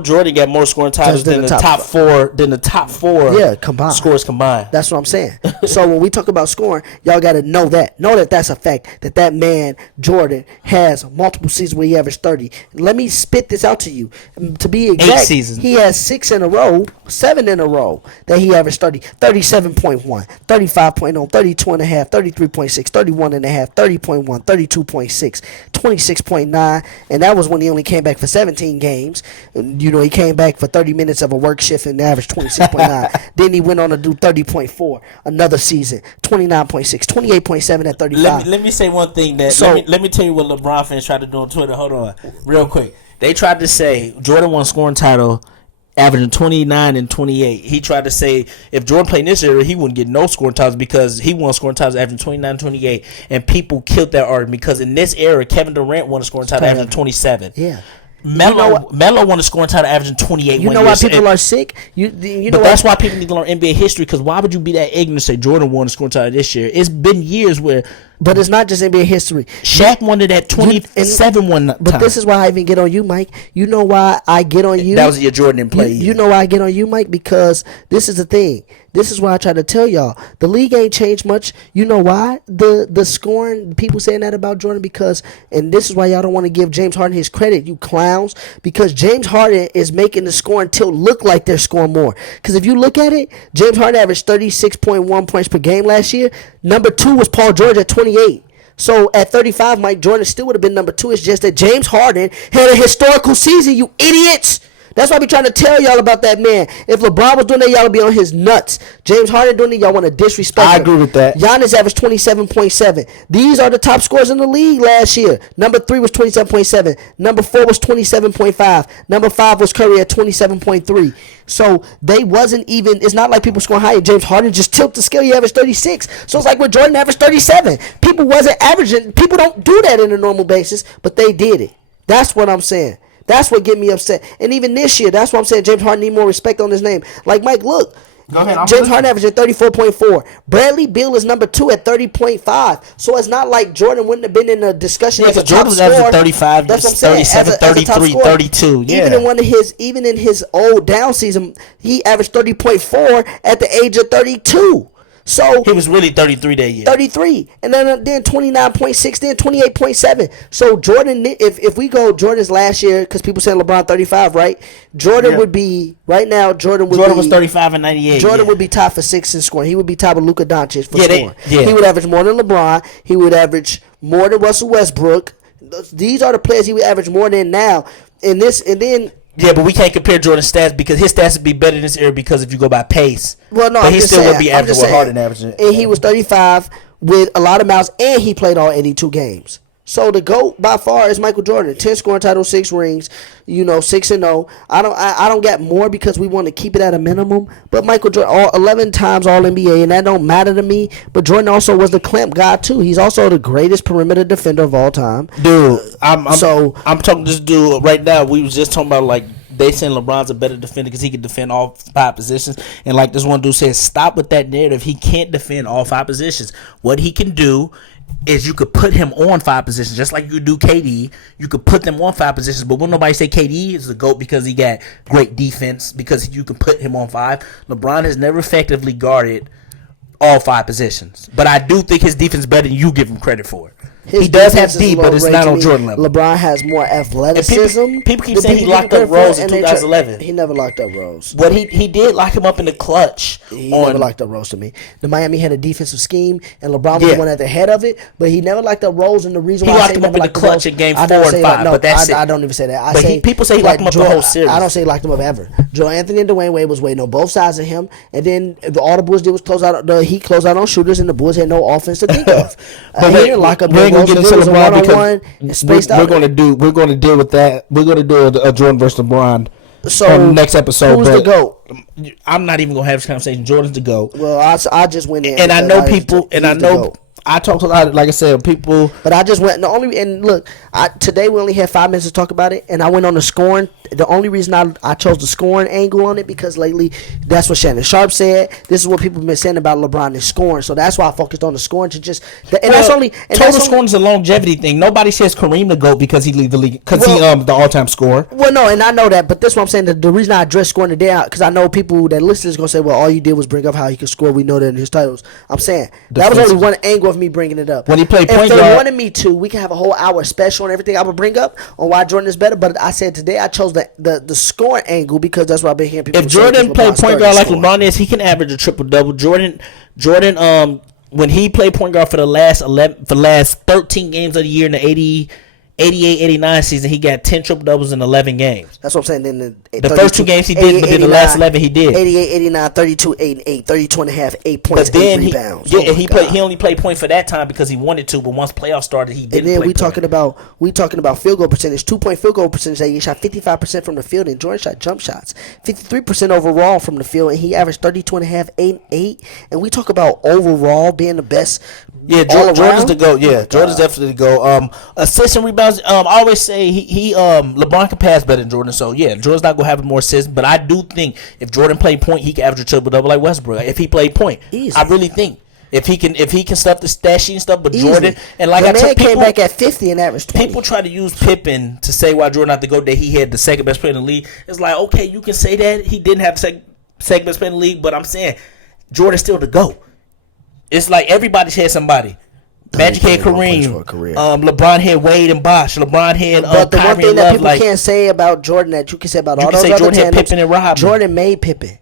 Jordan got more scoring titles than the top four. Yeah, combined. Scores combined. That's what I'm saying. So when we talk about scoring, y'all got to know that that's a fact, that man Jordan has multiple seasons where he averaged 30. Let me spit this out to you. To be exact, 8 seasons. He has 7 in a row that he averaged 30, 37.1, 35.0, 32.5, 33.6, 31.5, 30.1, 32.6, 26.9, and that was when he only came back for 17 games. You know, he came back for 30 minutes of a work shift and averaged 26.9. Then he went on to do 30.4 another season, 29.6, 28.7 at 35. Let me say one thing let me tell you what LeBron fans tried to do on Twitter. Hold on, real quick. They tried to say Jordan won scoring title averaging 29 and 28. He tried to say if Jordan played in this era, he wouldn't get no scoring titles because he won scoring titles averaging 29 and 28. And people killed that argument because in this era, Kevin Durant won a scoring title averaging 27. Yeah. Melo won a scoring title averaging 28. You know why people are sick? That's why people need to learn NBA history, because why would you be that ignorant to say Jordan won a scoring title this year? It's been years where... But it's not just NBA history. Shaq won it at 27 one time. But this is why I even get on you, Mike. You know why I get on you? That was your Jordan didn't play. You know why I get on you, Mike? Because this is the thing. This is why I try to tell y'all. The league ain't changed much. You know why? The scoring, people saying that about Jordan, because, and this is why y'all don't want to give James Harden his credit, you clowns, because James Harden is making the scoring tilt look like they're scoring more. Because if you look at it, James Harden averaged 36.1 points per game last year. Number 2 was Paul George at 28. So at 35, Mike Jordan still would have been number 2. It's just that James Harden had a historical season, you idiots. That's why I be trying to tell y'all about that man. If LeBron was doing that, y'all would be on his nuts. James Harden doing it, y'all want to disrespect him. I agree with that. Giannis averaged 27.7. These are the top scorers in the league last year. Number 3 was 27.7. Number 4 was 27.5. Number 5 was Curry at 27.3. So they wasn't even, it's not like people scoring higher. James Harden just tilted the scale. He averaged 36. So it's like when Jordan averaged 37. People wasn't averaging. People don't do that in a normal basis, but they did it. That's what I'm saying. That's what get me upset. And even this year, that's what I'm saying. James Harden need more respect on his name. Like, Mike, look. Go ahead. James Harden averaging 34.4. Bradley Beal is number 2 at 30.5. So it's not like Jordan wouldn't have been in the discussion as a top Jordan was scorer. averaging 35, That's what I'm saying. 37, as a top 33, scorer. 32. Yeah. Even in his old down season, he averaged 30.4 at the age of 32. So he was really 33 that year. 33, and then 29.6, then 28.7. So Jordan, if we go Jordan's last year, because people saying LeBron 35, right? Jordan would be right now. Jordan was 35 and 98. Jordan would be top for 6 in scoring. He would be top of Luka Doncic for scoring. Yeah. He would average more than LeBron. He would average more than Russell Westbrook. These are the players he would average more than now. And then. Yeah, but we can't compare Jordan's stats because his stats would be better in this era because if you go by pace. Well, no, but I'm he just still saying, would be averaging what Harden averaging. And he was 35 with a lot of miles, and he played all 82 games. So the GOAT by far is Michael Jordan. 10 scoring titles, 6 rings, 6-0. I don't get more because we want to keep it at a minimum. But Michael Jordan, 11 times All NBA, and that don't matter to me. But Jordan also was the clamp guy too. He's also the greatest perimeter defender of all time. Dude, I'm talking to this dude right now. We was just talking about like they saying LeBron's a better defender because he can defend all 5 positions. And like this one dude says, stop with that narrative. He can't defend all 5 positions. What he can do is you could put him on 5 positions, just like you do KD. You could put them on 5 positions, but when nobody say KD is the GOAT because he got great defense, because you can put him on 5. LeBron has never effectively guarded all 5 positions. But I do think his defense is better than you give him credit for it. He does have D, but it's not on Jordan level. LeBron has more athleticism. People keep saying he locked up Rose in 2011. He never locked up Rose. But he did lock him up in the clutch. He never locked up Rose to me. The Miami had a defensive scheme, and LeBron was the one at the head of it. But he never locked up Rose, and the reason why he locked him up in the clutch in Game 4 and 5. But that's it. I don't even say that. But people say he locked him up the whole series. I don't say he locked him up ever. Joe Anthony and Dwayne Wade was waiting on both sides of him, and then all the Bulls did was close out. He closed out on shooters, and the Bulls had no offense to think of. He didn't lock up Rose. We're going to deal with that. We're going to do a Jordan versus LeBron on the next episode. Who's the GOAT? I'm not even going to have this conversation. Jordan's the GOAT. Well, I just went in. And I know people, and I know I talked a lot, like I said, people. But I just went today we only had 5 minutes to talk about it, and I went on the scoring. The only reason I chose the scoring angle on it because lately that's what Shannon Sharp said. This is what people have been saying about LeBron is scoring, so that's why I focused on the scoring to just. Total scoring is a longevity thing. Nobody says Kareem the GOAT because he lead the league because he the all-time scorer. Well, no, and I know that, but that's what I'm saying. The reason I address scoring today because I know people that listen is gonna say, well, all you did was bring up how he could score. We know that in his titles. I'm saying that was only one angle of me bringing it up. When he played point guard, if they wanted me to, we can have a whole hour special and everything I would bring up on why Jordan is better. But I said today I chose the scoring angle because that's what I've been hearing people. If Jordan played point guard like LeBron is, he can average a triple double. Jordan, when he played point guard for the last 13 games of the year in the 88-89 season, he got 10 triple doubles in 11 games. That's what I'm saying. Then the first 2 games he didn't, but then the last 11 he did. 88, 89, 32, 8 and 8, 32 and a half, 8 points, but then 8 rebounds. He only played point for that time because he wanted to, but once playoffs started, he didn't. And then play we talking about field goal percentage, 2-point field goal percentage. He shot 55% from the field, and Jordan shot jump shots, 53% overall from the field, and he averaged 32 and a half, 8 and 8. And we talk about overall being the best. Yeah, Jordan's the GOAT. Yeah, Jordan's definitely the GOAT. Assists and rebounds. I always say LeBron can pass better than Jordan. So yeah, Jordan's not gonna have more assists. But I do think if Jordan played point, he can average a triple double like Westbrook. If he played point, easy. I really think if he can stuff the stat sheet and stuff. But easy. Jordan and like the man came back at 50 and averaged 20. People try to use Pippen to say why Jordan not the GOAT, that he had the second best player in the league. It's like, okay, you can say that he didn't have the second best player in the league, but I'm saying Jordan's still the GOAT. It's like everybody's had somebody. Magic had Kareem. LeBron had Wade and Bosh. LeBron had but the Kyrie one thing that people Love, can't say about Jordan that you can say about all those other Jordan had Pippen and Rodman. Jordan made Pippen.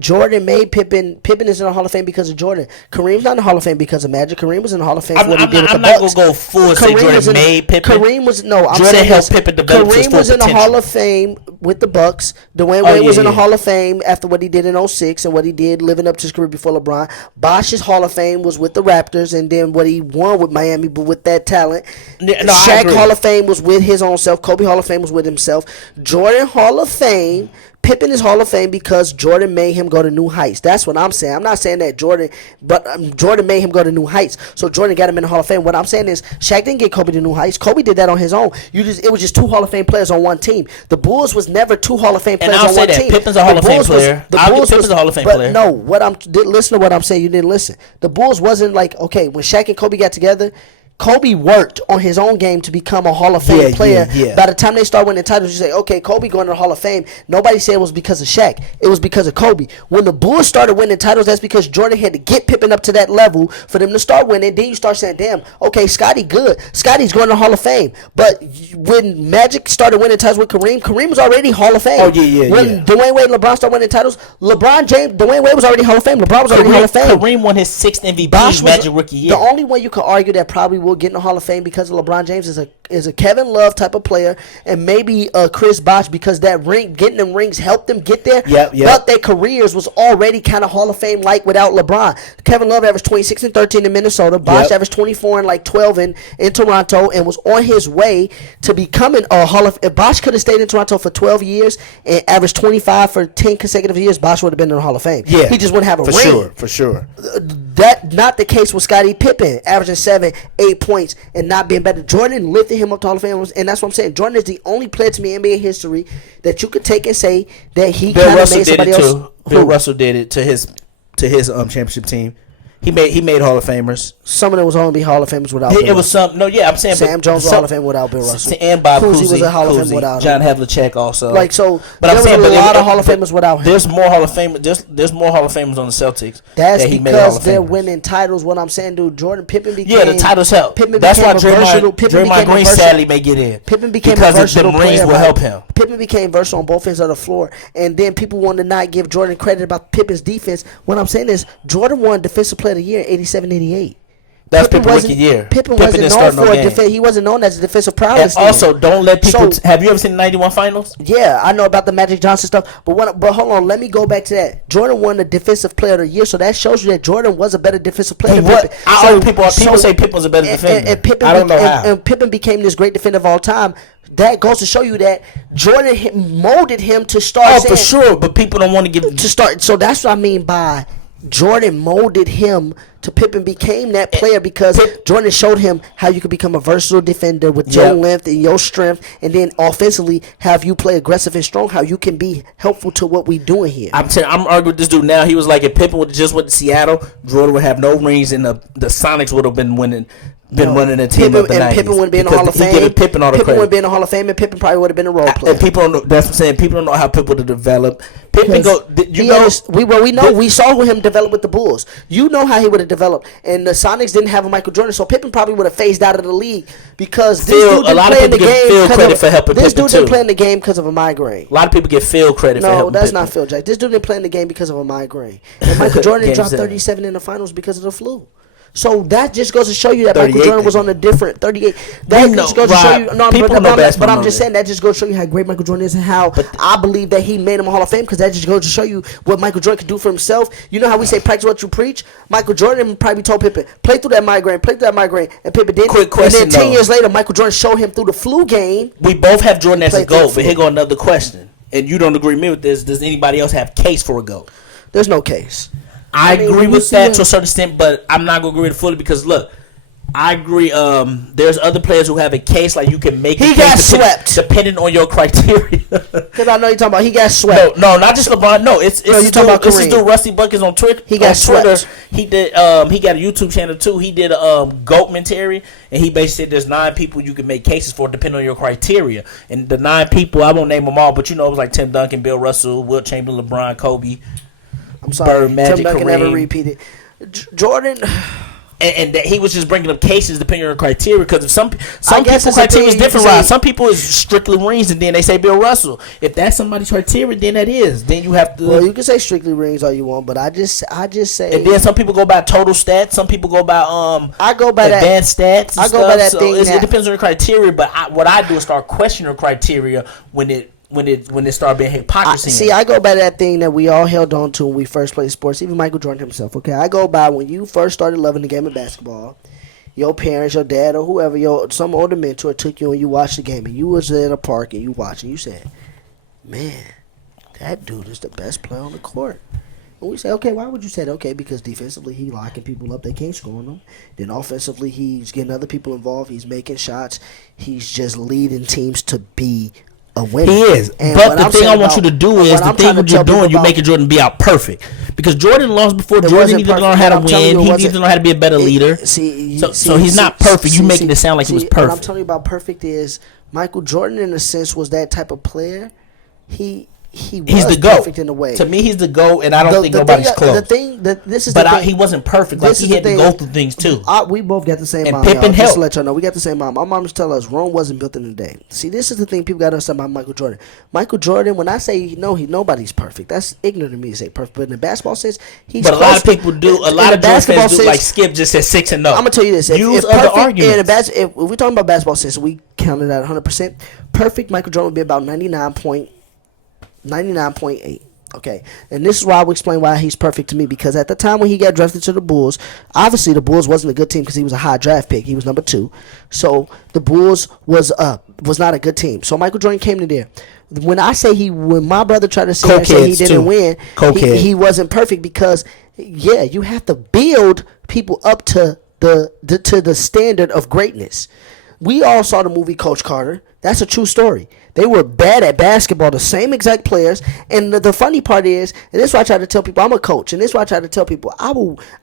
Jordan made Pippen. Pippen is in the Hall of Fame because of Jordan. Kareem's not in the Hall of Fame because of Magic. Kareem was in the Hall of Fame for what he did with the Bucks. I'm not gonna go full say Jordan made Pippen. Kareem was I'm Jordan saying helped Pippen develop his Kareem full was in the potential. Hall of Fame with the Bucks. Dwayne Wade was in the Hall of Fame after what he did in 06 and what he did living up to his career before LeBron. Bosh's Hall of Fame was with the Raptors and then what he won with Miami, but with that talent. Shaq Hall of Fame was with his own self. Kobe Hall of Fame was with himself. Jordan Hall of Fame. Pippen is Hall of Fame because Jordan made him go to new heights. That's what I'm saying. I'm not saying that Jordan made him go to new heights. So Jordan got him in the Hall of Fame. What I'm saying is Shaq didn't get Kobe to new heights. Kobe did that on his own. It was just two Hall of Fame players on one team. The Bulls was never two Hall of Fame players on one team. Pippen's a Hall of Fame player. Pippen's a Hall of Fame player. No, listen to what I'm saying. You didn't listen. The Bulls wasn't like, okay, when Shaq and Kobe got together, Kobe worked on his own game to become a Hall of Fame player. Yeah. By the time they start winning titles, you say, okay, Kobe going to the Hall of Fame. Nobody said it was because of Shaq. It was because of Kobe. When the Bulls started winning titles, that's because Jordan had to get Pippen up to that level for them to start winning. Then you start saying, damn, okay, Scotty good. Scotty's going to the Hall of Fame. But when Magic started winning titles with Kareem was already Hall of Fame. Oh, yeah. When Dwayne Wade and LeBron started winning titles, Dwayne Wade was already Hall of Fame. LeBron was already Hall of Fame. Kareem won his 6th MVP Magic rookie year. The only one you could argue that probably will get in the Hall of Fame because of LeBron James is a Kevin Love type of player, and maybe Chris Bosh, because that getting them rings helped them get there. Yep. But their careers was already kind of Hall of Fame like without LeBron. Kevin Love averaged 26 and 13 in Minnesota. Bosh averaged 24 and like 12 in Toronto, and was on his way to becoming a Hall of. If Bosh could have stayed in Toronto for 12 years and averaged 25 for 10 consecutive years, Bosh would have been in the Hall of Fame. Yeah, he just wouldn't have a ring. For sure. That not the case with Scottie Pippen, averaging 7, 8 points and not being better. Jordan lifted him up to Hall of Fame, and that's what I'm saying. Jordan is the only player to me in NBA history that you could take and say that he kind of made somebody else. Bill Russell did it to his championship team. He made Hall of Famers. Some of them was only Hall of Famers without. It was some. No, yeah, I'm saying Sam Jones was Hall of Fame without Bill Russell. And Bob Cousy was a Hall of Fame without John him. Havlicek also. Like so, but there was a lot of Hall of Famers without him. There's more Hall of Famers. There's more Hall of Famers on the Celtics. That's because they're winning titles. What I'm saying, dude, Pippen became. Yeah, the titles help. That's why Draymond Green sadly may get in. Pippen became because a versatile the rings player. Will help him. Pippen became versatile on both ends of the floor, and then people want to not give Jordan credit about Pippen's defense. What I'm saying is, Jordan won Defensive Player of the Year in 87-88. That's Pippen rookie year. Pippen wasn't known for a defense. He wasn't known as a defensive prowess. And also, don't let people. Have you ever seen the '91 finals? Yeah, I know about the Magic Johnson stuff. But hold on, let me go back to that. Jordan won the Defensive Player of the Year, so that shows you that Jordan was a better defensive player. People say Pippen was a better defender. I don't know how. And Pippen became this great defender of all time. That goes to show you that Jordan molded him to start. Oh, for sure. But people don't want to give to start. So that's what I mean by Jordan molded him to Pippen became that player because Jordan showed him how you could become a versatile defender with your length and your strength, and then offensively have you play aggressive and strong, how you can be helpful to what we doing here. I'm arguing with this dude now. He was like, if Pippen would have just went to Seattle, Jordan would have no rings, and the Sonics would have been winning. Running a team of the 90s. Pippen wouldn't be in the Hall of Fame. Pippen wouldn't be in the Hall of Fame, and Pippen probably would have been a role player. And people don't know. That's what I'm saying. People don't know how Pippen would have developed. Pippen we saw him develop with the Bulls. You know how he would have developed, and the Sonics didn't have a Michael Jordan, so Pippen probably would have phased out of the league because this dude didn't play in the game. This dude didn't play in the game because of a migraine. A lot of people get Phil credit for helping. No, that's not Phil Jack. This dude didn't play in the game because of a migraine. And Michael Jordan dropped 37 in the finals because of the flu. So that just goes to show you that Michael Jordan was on a different 38. That just goes to show you. No, but I'm just saying that just goes to show you how great Michael Jordan is and how I believe that he made him a Hall of Fame because that just goes to show you what Michael Jordan could do for himself. You know how we say practice what you preach? Michael Jordan probably told Pippen, play through that migraine, and Pippen did. Quick question, and then 10 years later, Michael Jordan showed him through the flu game. We both have Jordan as a GOAT, but here go another question. And you don't agree with me with this. Does anybody else have case for a GOAT? There's no case. I agree with that to a certain extent, but I'm not going to agree with it fully because, look, I agree. There's other players who have a case like you can make. He got swept depending on your criteria. Because I know you're talking about he got swept. No, not just LeBron. No, it's you talking about Kareem. This is dude Rusty Buckets on Twitter. He got swept. He did. He got a YouTube channel too. He did a GOATmentary, and he basically said there's 9 people you can make cases for depending on your criteria. And the 9 people, I won't name them all, but you know it was like Tim Duncan, Bill Russell, Wilt Chamberlain, LeBron, Kobe. I'm sorry, Bird, Magic, Tim Duncan Kareem. never repeated. Jordan. And that he was just bringing up cases depending on criteria because if some people's criteria is different, right? Some people is strictly rings, and then they say Bill Russell. If that's somebody's criteria, then that is. Then you have to. Well, you can say strictly rings all you want, but I just say. And then some people go by total stats. Some people go by I go by advanced stats. I go by that thing. It depends on your criteria, but what I do is start questioning your criteria when it started being hypocrisy. I go by that thing that we all held on to when we first played sports. Even Michael Jordan himself. Okay, I go by when you first started loving the game of basketball. Your parents, your dad, or whoever, some older mentor took you and you watched the game, and you was at a park and you watched and you said, "Man, that dude is the best player on the court. And we say, okay, why would you say that? Okay, because defensively he locking people up, they can't score on them. Then offensively he's getting other people involved, he's making shots, he's just leading teams to be a winner. He is. And but the thing I want you to do is the thing that you're doing, you're making Jordan be out perfect. Because Jordan lost before. Jordan needed to learn how to win. He needed to learn how to be a better leader. So he's not perfect. You're making it sound like he was perfect. What I'm telling you about perfect is Michael Jordan, in a sense, was that type of player. He's the GOAT. Perfect in a way. To me, he's the GOAT, and I don't think nobody's close. He wasn't perfect. Like, he had to go through things too. We both got the same mom. Pippen helped. Just to let y'all know, we got the same mom. Our moms tell us Rome wasn't built in a day. See, this is the thing people got to understand about Michael Jordan. Michael Jordan, when I say nobody's perfect, that's ignorant of me to say perfect. But in the basketball sense, he's. But a lot of people do. A lot of basketball fans do. Like Skip just said 6-0. I'm gonna tell you this. Use other arguments. If we're talking about basketball sense, we counted at 100%. Perfect. Michael Jordan would be about 99.8. Okay, and this is why I will explain why he's perfect to me, because at the time when he got drafted to the Bulls, obviously the Bulls wasn't a good team because he was a high draft pick. He was number 2, so the Bulls was not a good team. So Michael Jordan came to there. When I say when my brother tried to say he didn't win, he wasn't perfect because you have to build people up to the standard of greatness. We all saw the movie Coach Carter. That's a true story. They were bad at basketball, the same exact players. And the funny part is, and this is why I try to tell people, I'm a coach, and this is why I try to tell people,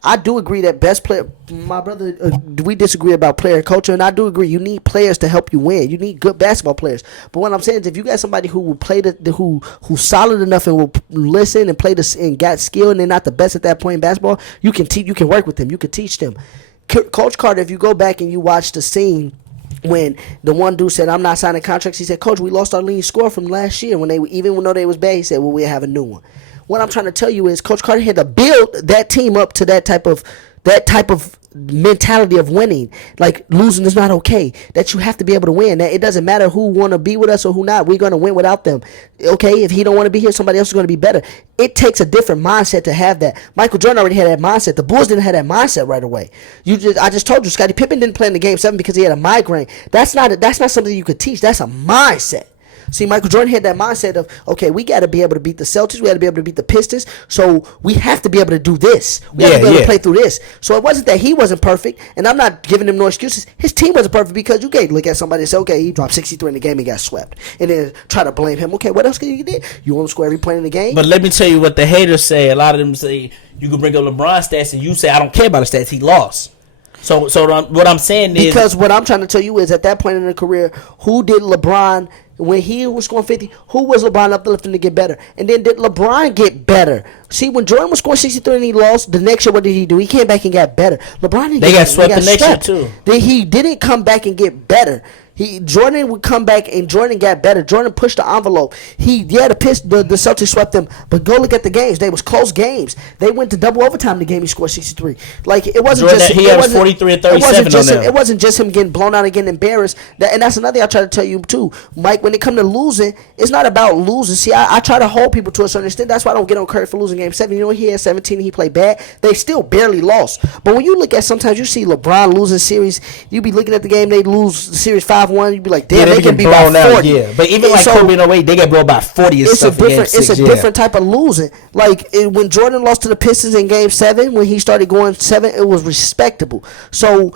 I do agree that best player, my brother, we disagree about player culture, and I do agree you need players to help you win. You need good basketball players. But what I'm saying is, if you got somebody who will play who's solid enough and will listen and play and got skill, and they're not the best at that point in basketball, you can work with them. You can teach them. Coach Carter, if you go back and you watch the scene when the one dude said, I'm not signing contracts, he said, Coach, we lost our leading scorer from last year. Even though they was bad, he said, well, we'll have a new one. What I'm trying to tell you is Coach Carter had to build that team up to that type of mentality of winning. Like, losing is not okay. That you have to be able to win. That it doesn't matter who want to be with us or who not. We're going to win without them. Okay, if he don't want to be here, somebody else is going to be better. It takes a different mindset to have that. Michael Jordan already had that mindset. The Bulls didn't have that mindset right away. I just told you, Scottie Pippen didn't play in the Game 7 because he had a migraine. That's not something you could teach. That's a mindset. See, Michael Jordan had that mindset of, okay, we got to be able to beat the Celtics. We got to be able to beat the Pistons. So we have to be able to do this. We have to be able to play through this. So it wasn't that he wasn't perfect, and I'm not giving him no excuses. His team wasn't perfect because you can't look at somebody and say, okay, he dropped 63 in the game and got swept, and then try to blame him. Okay, what else can you do? You want to score every point in the game? But let me tell you what the haters say. A lot of them say, you can bring up LeBron stats, and you say, I don't care about the stats. He lost. So what I'm saying is, because what I'm trying to tell you is, at that point in the career, who did LeBron, when he was scoring 50, who was LeBron uplifting to get better? And then did LeBron get better? See, when Jordan was scoring 63 and he lost, the next year, what did he do? He came back and got better. LeBron got swept the next year too. Then he didn't come back and get better. Jordan would come back and Jordan got better. Jordan pushed the envelope. The Celtics swept them, but go look at the games. They was close games. They went to double overtime. The game he scored 63. Like, it wasn't Jordan, just he had 43 and 37 on them. It wasn't just him getting blown out and getting embarrassed. And that's another thing I try to tell you too, Mike. When it comes to losing, it's not about losing. See, I try to hold people to a certain extent. That's why I don't get on Curry for losing Game 7. You know, he had 17 and he played bad. They still barely lost. But when you look at, sometimes you see LeBron losing series, you be looking at the game, they lose the series 5-1. You be like, damn, they can be by 40. Yeah, but even like Kobe and 08, they get blown by 40 and stuff. It's a different type of losing. Like, when Jordan lost to the Pistons in Game 7, when he started going 7, it was respectable. So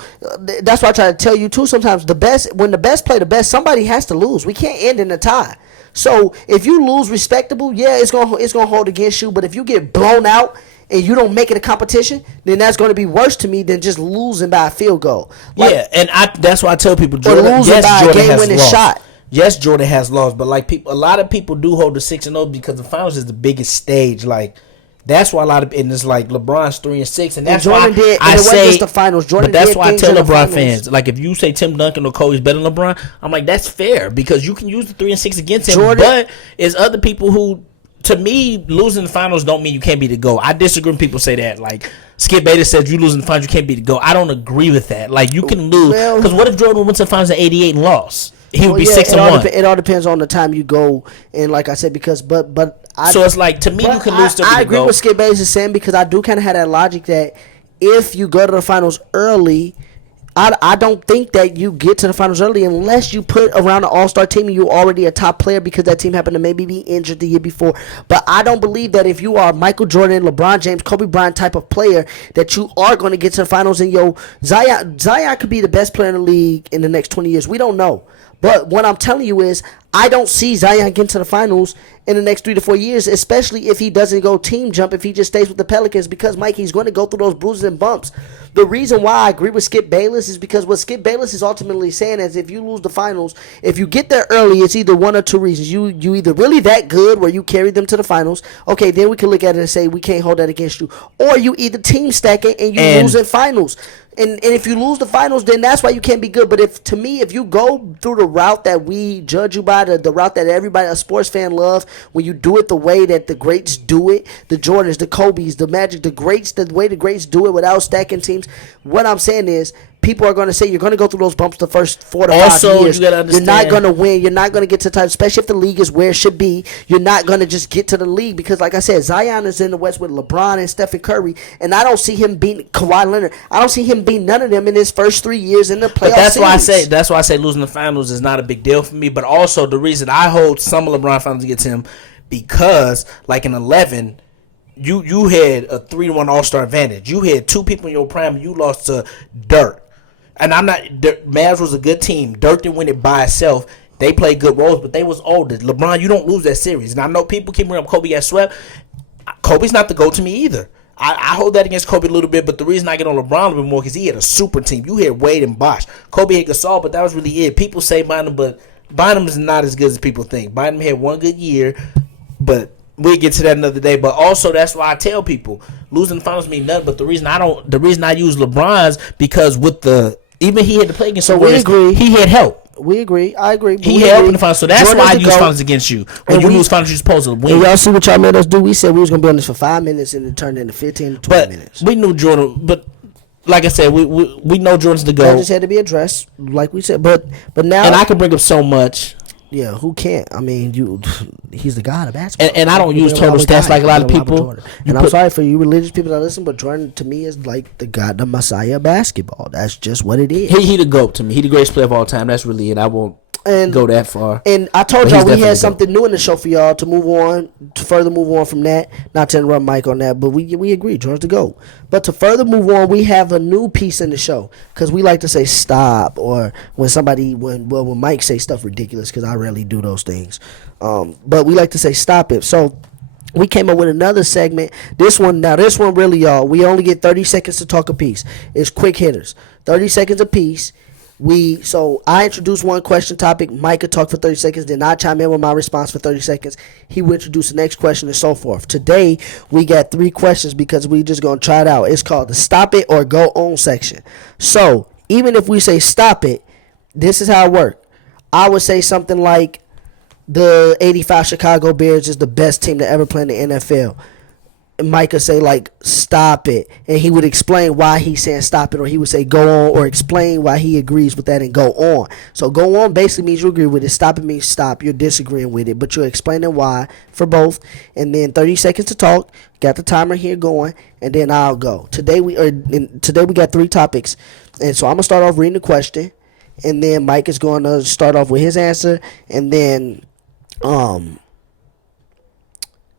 that's why I try to tell you too. Sometimes when the best play the best, somebody has to lose. We can't end in a tie. So if you lose respectable, it's gonna hold against you. But if you get blown out and you don't make it a competition, then that's going to be worse to me than just losing by a field goal. Like, and that's why I tell people, Jordan, losing by a game-winning shot. Yes, Jordan has lost, but like a lot of people do hold the 6-0 because the finals is the biggest stage. Like, that's why and it's like LeBron's 3-6, and that's why I say just the finals. Jordan, but that's why I tell LeBron fans, like, if you say Tim Duncan or Kobe's better than LeBron, I'm like, that's fair because you can use the 3-6 against him. But it's other people who. To me, losing the finals don't mean you can't be the GOAT. I disagree when people say that. Like, Skip Bayless said, you lose in the finals, you can't be the GOAT. I don't agree with that. Like, you can lose. Because what if Jordan went to the finals in 88 and lost? He would be 6-1. It all depends on the time you go. And like I said, so it's like, to me, you can lose to I agree with Skip Bayless is saying, because I do kind of have that logic that if you go to the finals early, I don't think that you get to the finals early unless you put around an all-star team and you're already a top player because that team happened to maybe be injured the year before. But I don't believe that if you are Michael Jordan, LeBron James, Kobe Bryant type of player that you are going to get to the finals. And Zion could be the best player in the league in the next 20 years. We don't know. But what I'm telling you is I don't see Zion getting to the finals in the next 3 to 4 years, especially if he doesn't go team jump, if he just stays with the Pelicans, because, Mike, he's going to go through those bruises and bumps. The reason why I agree with Skip Bayless is because what Skip Bayless is ultimately saying is if you lose the finals, if you get there early, it's either one or two reasons. You either really that good where you carry them to the finals, okay, then we can look at it and say we can't hold that against you. Or you either team stacking and you lose in finals. And if you lose the finals, then that's why you can't be good. But if you go through the route that we judge you by, the route that everybody, a sports fan, loves, when you do it the way that the greats do it, the Jordans, the Kobes, the Magic, the greats, the way the greats do it without stacking teams, what I'm saying is people are going to say you're going to go through those bumps the first 4 to 5 years. You're not going to win. You're not going to get to the time, especially if the league is where it should be. You're not going to just get to the league because, like I said, Zion is in the West with LeBron and Stephen Curry, and I don't see him beating Kawhi Leonard. I don't see him beating none of them in his first 3 years in the playoff series. That's why I say losing the finals is not a big deal for me. But also the reason I hold some of LeBron finals against him because, like in 11. You had a 3-1 All-Star advantage. You had 2 people in your prime, and you lost to Dirk. And Mavs was a good team. Dirk didn't win it by itself. They played good roles, but they was older. LeBron, you don't lose that series. And I know people keep bringing up Kobe got swept. Kobe's not the GOAT to me either. I hold that against Kobe a little bit, but the reason I get on LeBron a little bit more because he had a super team. You had Wade and Bosh. Kobe had Gasol, but that was really it. People say Bynum, but Bynum is not as good as people think. Bynum had one good year, but we'll get to that another day. But also, that's why I tell people losing the finals mean nothing. But the reason I use LeBron's because even he had to play against. So we agree. He had help. We agree. I agree. He had help in the finals, so that's why I use finals against you. When you lose finals, you're supposed to win. And y'all see what y'all made us do? We said we was gonna be on this for 5 minutes, and it turned into 15 to 20 minutes. We knew Jordan, but like I said, we know Jordan's the GOAT. That just had to be addressed, like we said. But now, and I can bring up so much. Yeah, who can't? I mean, he's the god of basketball. And I don't use total stats like a lot of people. And I'm sorry for you religious people that listen, but Jordan to me is like the god, the messiah of basketball. That's just what it is. He the GOAT to me. He the greatest player of all time. That's really it. I won't go that far. And I told y'all we had something new in the show for y'all to further move on from that. Not to interrupt Mike on that, but we agree, Jordan's the GOAT. But to further move on, we have a new piece in the show because we like to say stop or when Mike say stuff ridiculous because I rarely do those things. But we like to say stop it. So we came up with another segment. This one really, y'all, we only get 30 seconds to talk a piece. It's quick hitters, 30 seconds a piece. So I introduce one question topic. Mike could talk for 30 seconds. Then I chime in with my response for 30 seconds. He will introduce the next question and so forth. Today, we got 3 questions because we just going to try it out. It's called the stop it or go on section. So even if we say stop it, this is how it works. I would say something like the 85 Chicago Bears is the best team to ever play in the NFL. Mike would say, like, stop it. And he would explain why he's saying stop it, or he would say go on, or explain why he agrees with that and go on. So go on basically means you agree with it. Stop it means stop. You're disagreeing with it, but you're explaining why for both. And then 30 seconds to talk. Got the timer here going, and then I'll go. Today we got 3 topics. And so I'm going to start off reading the question, and then Mike is going to start off with his answer, and then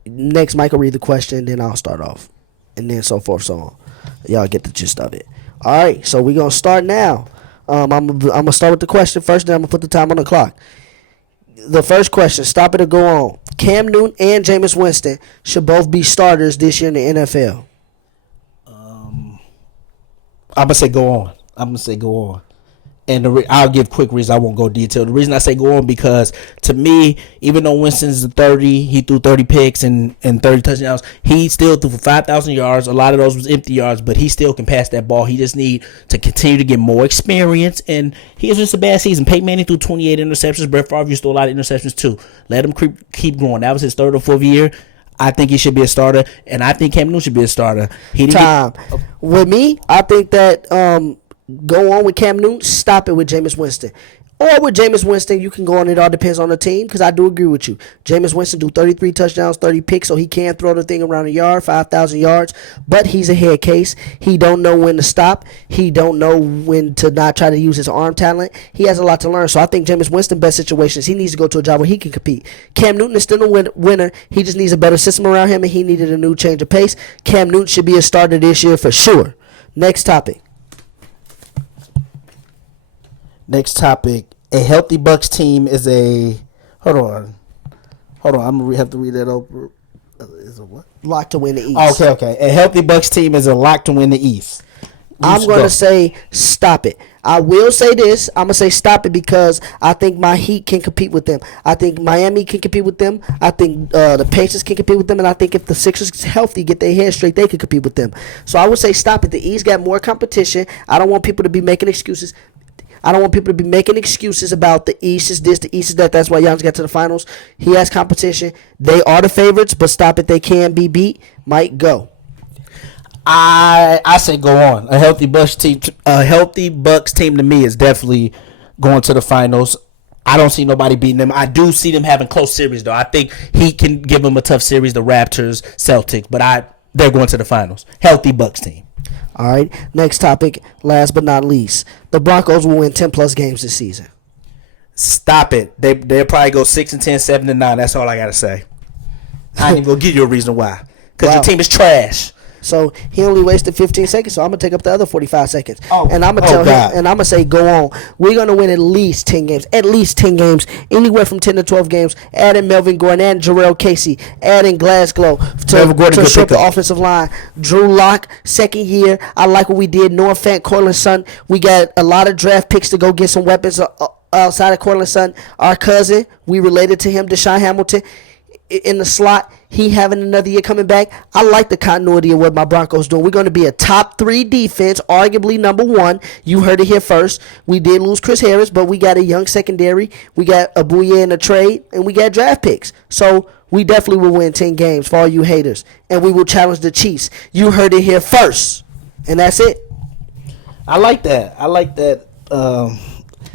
next Mike will read the question, then I'll start off, and then so forth, so on. Y'all get the gist of it. All right, so we're gonna start now. I'm gonna start with the question first, then I'm gonna put the time on the clock. The first question: stop it or go on. Cam Newton and Jameis Winston should both be starters this year in the NFL. I'm gonna say go on. And I'll give quick reasons. I won't go detail. The reason I say go on because to me, even though Winston's 30, he threw 30 picks and 30 touchdowns. He still threw for 5,000 yards. A lot of those was empty yards, but he still can pass that ball. He just need to continue to get more experience. And he was just a bad season. Peyton Manning threw 28 interceptions. Brett Favre used to throw a lot of interceptions too. Let him keep going. That was his 3rd or 4th year. I think he should be a starter, and I think Cam Newton should be a starter. With me, I think that go on with Cam Newton, stop it with Jameis Winston. Or with Jameis Winston, you can go on. It all depends on the team, because I do agree with you. Jameis Winston do 33 touchdowns, 30 picks, so he can throw the thing around a yard, 5,000 yards. But he's a head case. He don't know when to stop. He don't know when to not try to use his arm talent. He has a lot to learn. So I think Jameis Winston's best situation is he needs to go to a job where he can compete. Cam Newton is still a winner. He just needs a better system around him, and he needed a new change of pace. Cam Newton should be a starter this year for sure. Next topic. Next topic. A healthy Bucks team is a. Hold on. I'm gonna have to read that over. Is it what? Lock to win the East. Oh, okay. A healthy Bucks team is a lock to win the East. I'm going to say stop it. I will say this. I'm going to say stop it because I think my Heat can compete with them. I think Miami can compete with them. I think the Pacers can compete with them. And I think if the Sixers is healthy, get their head straight, they can compete with them. So I would say stop it. The East got more competition. I don't want people to be making excuses. About the East is this, the East is that. That's why Giannis got to the finals. He has competition. They are the favorites, but stop it. They can be beat. Mike, go. I say go on. A healthy Bucks team to me is definitely going to the finals. I don't see nobody beating them. I do see them having close series though. I think he can give them a tough series, the Raptors, Celtics, but they're going to the finals. Healthy Bucks team. All right. Next topic, last but not least. The Broncos will win 10 plus games this season. Stop it. They'll probably go 6-10, 7-9. That's all I gotta say. I ain't even gonna give you a reason why. Because your team is trash. So he only wasted 15 seconds, so I'm gonna take up the other 45 seconds. And I'm gonna tell him, and I'm gonna say, go on. We're gonna win at least 10 games. At least 10 games. Anywhere from 10 to 12 games. Adding Melvin Gordon, adding Jarrell Casey, adding Glasgow to short the offensive line. Drew Lock, second year. I like what we did. Noah Fant, Cortland Sutton. We got a lot of draft picks to go get some weapons outside of Cortland Sutton. Our cousin, we related to him, Deshaun Hamilton, in the slot. He having another year coming back. I like the continuity of what my Broncos doing. We're going to be a top 3 defense, arguably number 1. You heard it here first. We did lose Chris Harris, but we got a young secondary. We got Abuya in a trade, and we got draft picks. So we definitely will win 10 games for all you haters, and we will challenge the Chiefs. You heard it here first, and that's it. I like that.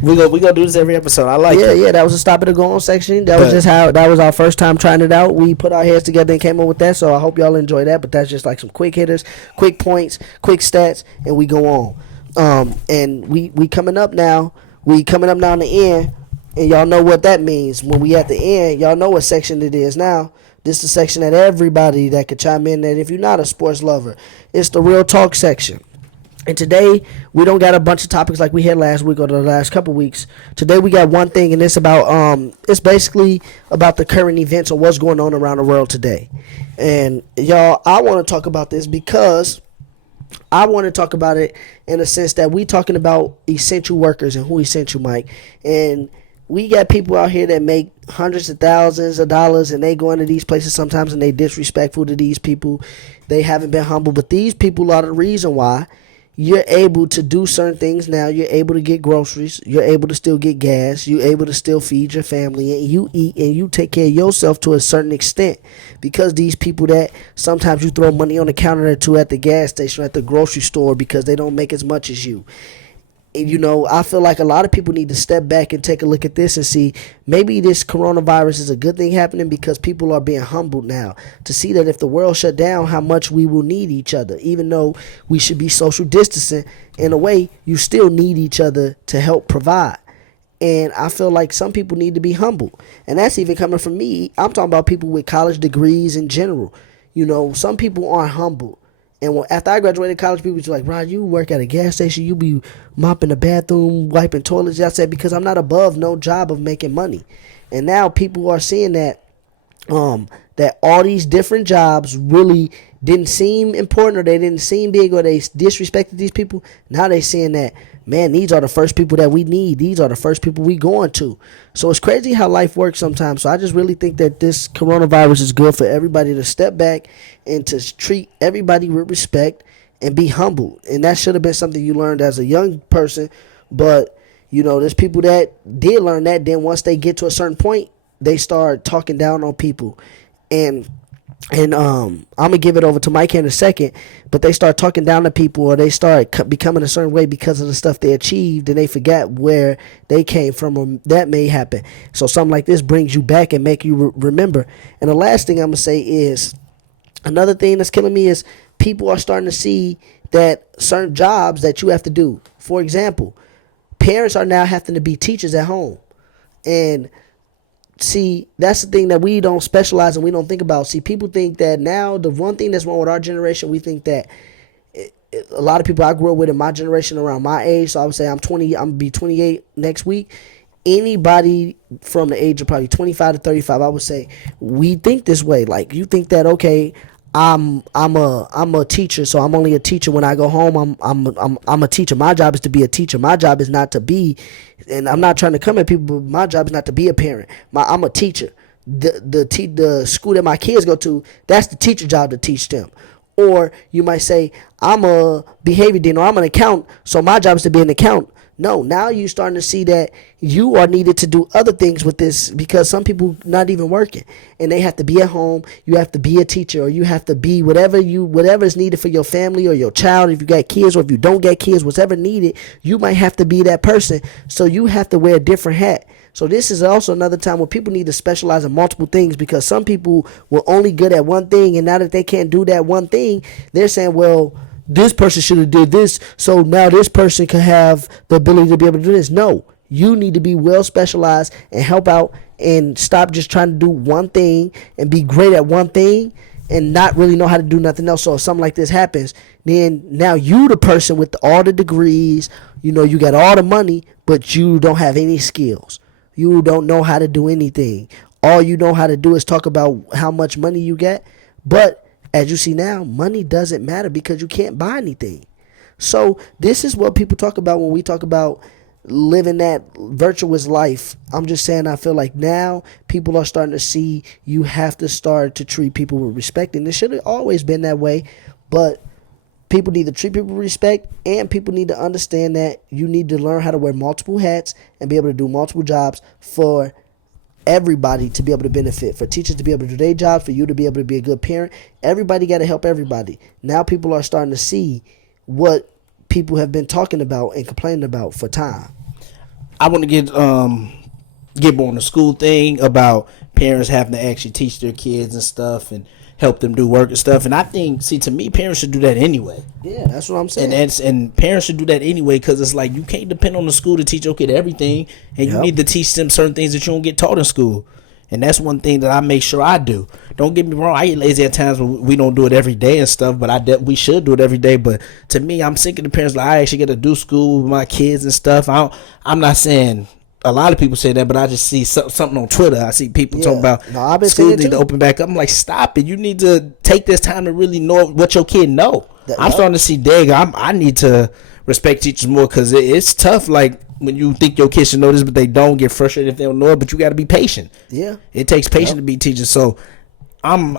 We gonna do this every episode. I like it. Yeah, that was a stop it or go on section. That was our first time trying it out. We put our heads together and came up with that. So I hope y'all enjoy that. But that's just like some quick hitters, quick points, quick stats, and we go on. And we coming up now. We coming up now in the end, and y'all know what that means. When we at the end, y'all know what section it is now. This is the section that everybody that could chime in. That if you're not a sports lover, it's the real talk section. And today, we don't got a bunch of topics like we had last week or the last couple weeks. Today, we got one thing, and it's about it's basically about the current events or what's going on around the world today. And y'all, I want to talk about this because I want to talk about it in a sense that we talking about essential workers and who essential, Mike. And we got people out here that make hundreds of thousands of dollars, and they go into these places sometimes, and they disrespectful to these people. They haven't been humble, but these people are the reason why you're able to do certain things now. You're able to get groceries. You're able to still get gas. You're able to still feed your family. And you eat and you take care of yourself to a certain extent. Because these people that sometimes you throw money on the counter or two at the gas station or at the grocery store because they don't make as much as you. And, you know, I feel like a lot of people need to step back and take a look at this and see maybe this coronavirus is a good thing happening because people are being humbled now to see that if the world shut down, how much we will need each other. Even though we should be social distancing, in a way, you still need each other to help provide. And I feel like some people need to be humble. And that's even coming from me. I'm talking about people with college degrees in general. You know, some people aren't humble. And after I graduated college, people were like, Rod, you work at a gas station, you be mopping the bathroom, wiping toilets. I said, because I'm not above no job of making money. And now people are seeing that that all these different jobs really didn't seem important, or they didn't seem big, or they disrespected these people. Now they seeing that, man, these are the first people that we need. These are the first people we going to. So it's crazy how life works sometimes. So I just really think that this coronavirus is good for everybody to step back and to treat everybody with respect and be humble. And that should have been something you learned as a young person. But, you know, there's people that did learn that. Then once they get to a certain point, they start talking down on people. And And I'm gonna give it over to Mike in a second, but they start talking down to people, or they start becoming a certain way because of the stuff they achieved, and they forget where they came from, or that may happen. So something like this brings you back and make you remember. And the last thing I'm gonna say is, another thing that's killing me is people are starting to see that certain jobs that you have to do. For example, parents are now having to be teachers at home, and see, that's the thing that we don't specialize and we don't think about. See, people think that now, the one thing that's wrong with our generation, we think that a lot of people I grew up with in my generation around my age, so I would say I'm 20, I'm gonna be 28 next week. Anybody from the age of probably 25 to 35, I would say, we think this way. Like, you think that, okay, I'm a teacher, so I'm only a teacher when I go home. I'm a teacher. My job is to be a teacher. My job is not to be, and I'm not trying to come at people, but my job is not to be a parent. I'm a teacher. The school that my kids go to, that's the teacher job to teach them. Or you might say, I'm a behavior dean, or I'm an accountant, so my job is to be an accountant. No, now you're starting to see that you are needed to do other things with this, because some people not even working and they have to be at home. You have to be a teacher, or you have to be whatever is needed for your family or your child. If you got kids, or if you don't get kids, whatever needed, you might have to be that person. So you have to wear a different hat. So this is also another time where people need to specialize in multiple things, because some people were only good at one thing, and now that they can't do that one thing, they're saying, well, this person should have did this, so now this person can have the ability to be able to do this. No, you need to be well specialized and help out, and stop just trying to do one thing and be great at one thing and not really know how to do nothing else. So if something like this happens, then now you the person with all the degrees, you got all the money, but you don't have any skills. You don't know how to do anything. All you know how to do is talk about how much money you get, but as you see now, money doesn't matter because you can't buy anything. So this is what people talk about when we talk about living that virtuous life. I'm just saying, I feel like now people are starting to see you have to start to treat people with respect. And it should have always been that way. But people need to treat people with respect, and people need to understand that you need to learn how to wear multiple hats and be able to do multiple jobs for everybody to be able to benefit, for teachers to be able to do their jobs, for you to be able to be a good parent. Everybody got to help everybody. Now people are starting to see what people have been talking about and complaining about for time. I want to get more on the school thing about parents having to actually teach their kids and stuff and help them do work and stuff. And I think, see, to me, parents should do that anyway. Yeah, that's what I'm saying. And parents should do that anyway, because it's like you can't depend on the school to teach your kid everything, and you need to teach them certain things that you don't get taught in school. And that's one thing that I make sure I do. Don't get me wrong, I get lazy at times when we don't do it every day and stuff, but we should do it every day. But to me, I'm sick of the parents like, I actually get to do school with my kids and stuff. I'm not saying a lot of people say that, but I just see something on Twitter. I see people talking about schools need to open back up. I'm like, stop it. You need to take this time to really know what your kid know. I'm starting to see, I need to respect teachers more, because it's tough. Like, when you think your kids should know this, but they don't, get frustrated if they don't know it. But you got to be patient. Yeah, it takes patience to be teachers. So I'm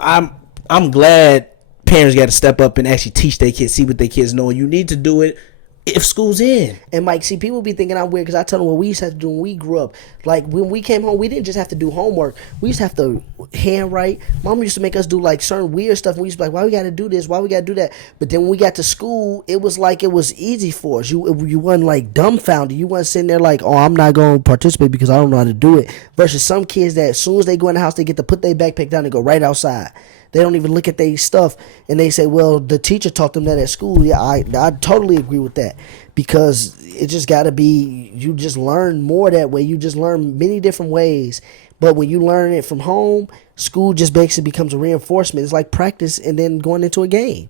glad parents got to step up and actually teach their kids, see what their kids know. And you need to do it if school's in. And Mike, see, people be thinking I'm weird because I tell them what we used to have to do when we grew up. Like, when we came home, we didn't just have to do homework. We used to have to handwrite. Mama used to make us do like certain weird stuff. And we used to be like, why we got to do this? Why we got to do that? But then when we got to school, it was like it was easy for us. You wasn't like dumbfounded. You wasn't sitting there like, oh, I'm not going to participate because I don't know how to do it. Versus some kids that as soon as they go in the house, they get to put their backpack down and go right outside. They don't even look at their stuff, and they say, well, the teacher taught them that at school. Yeah, I totally agree with that, because it just got to be, you just learn more that way. You just learn many different ways. But when you learn it from home, school just basically becomes a reinforcement. It's like practice and then going into a game.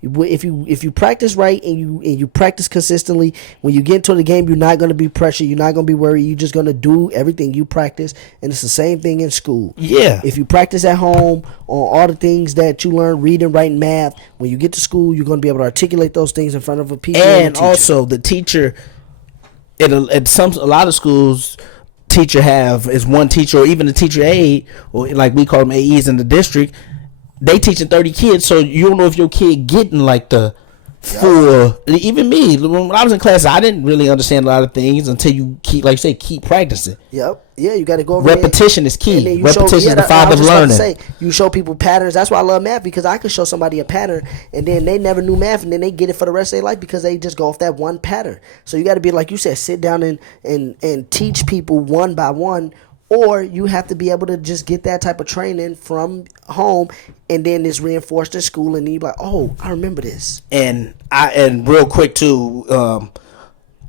If you practice right and you practice consistently, when you get into the game, you're not going to be pressured. You're not going to be worried. You're just going to do everything you practice, and it's the same thing in school. Yeah. If you practice at home on all the things that you learn, reading, writing, math, when you get to school, you're going to be able to articulate those things in front of a teacher. And also, the teacher at a lot of schools, teacher is one teacher, or even a teacher aide, or like we call them AEs in the district. They teaching 30 kids, so you don't know if your kid getting like the for even me. When I was in class, I didn't really understand a lot of things until you keep, like you say, keep practicing. Yep. Yeah, you got to go over Repetition is key. Repetition is the I father was of just about to learning. say, you show people patterns. That's why I love math, because I could show somebody a pattern and then they never knew math and then they get it for the rest of their life because they just go off that one pattern. So you got to be, like you said, sit down and teach people one by one, or you have to be able to just get that type of training from home and then it's reinforced in school and you're like, oh, I remember this. And real quick too,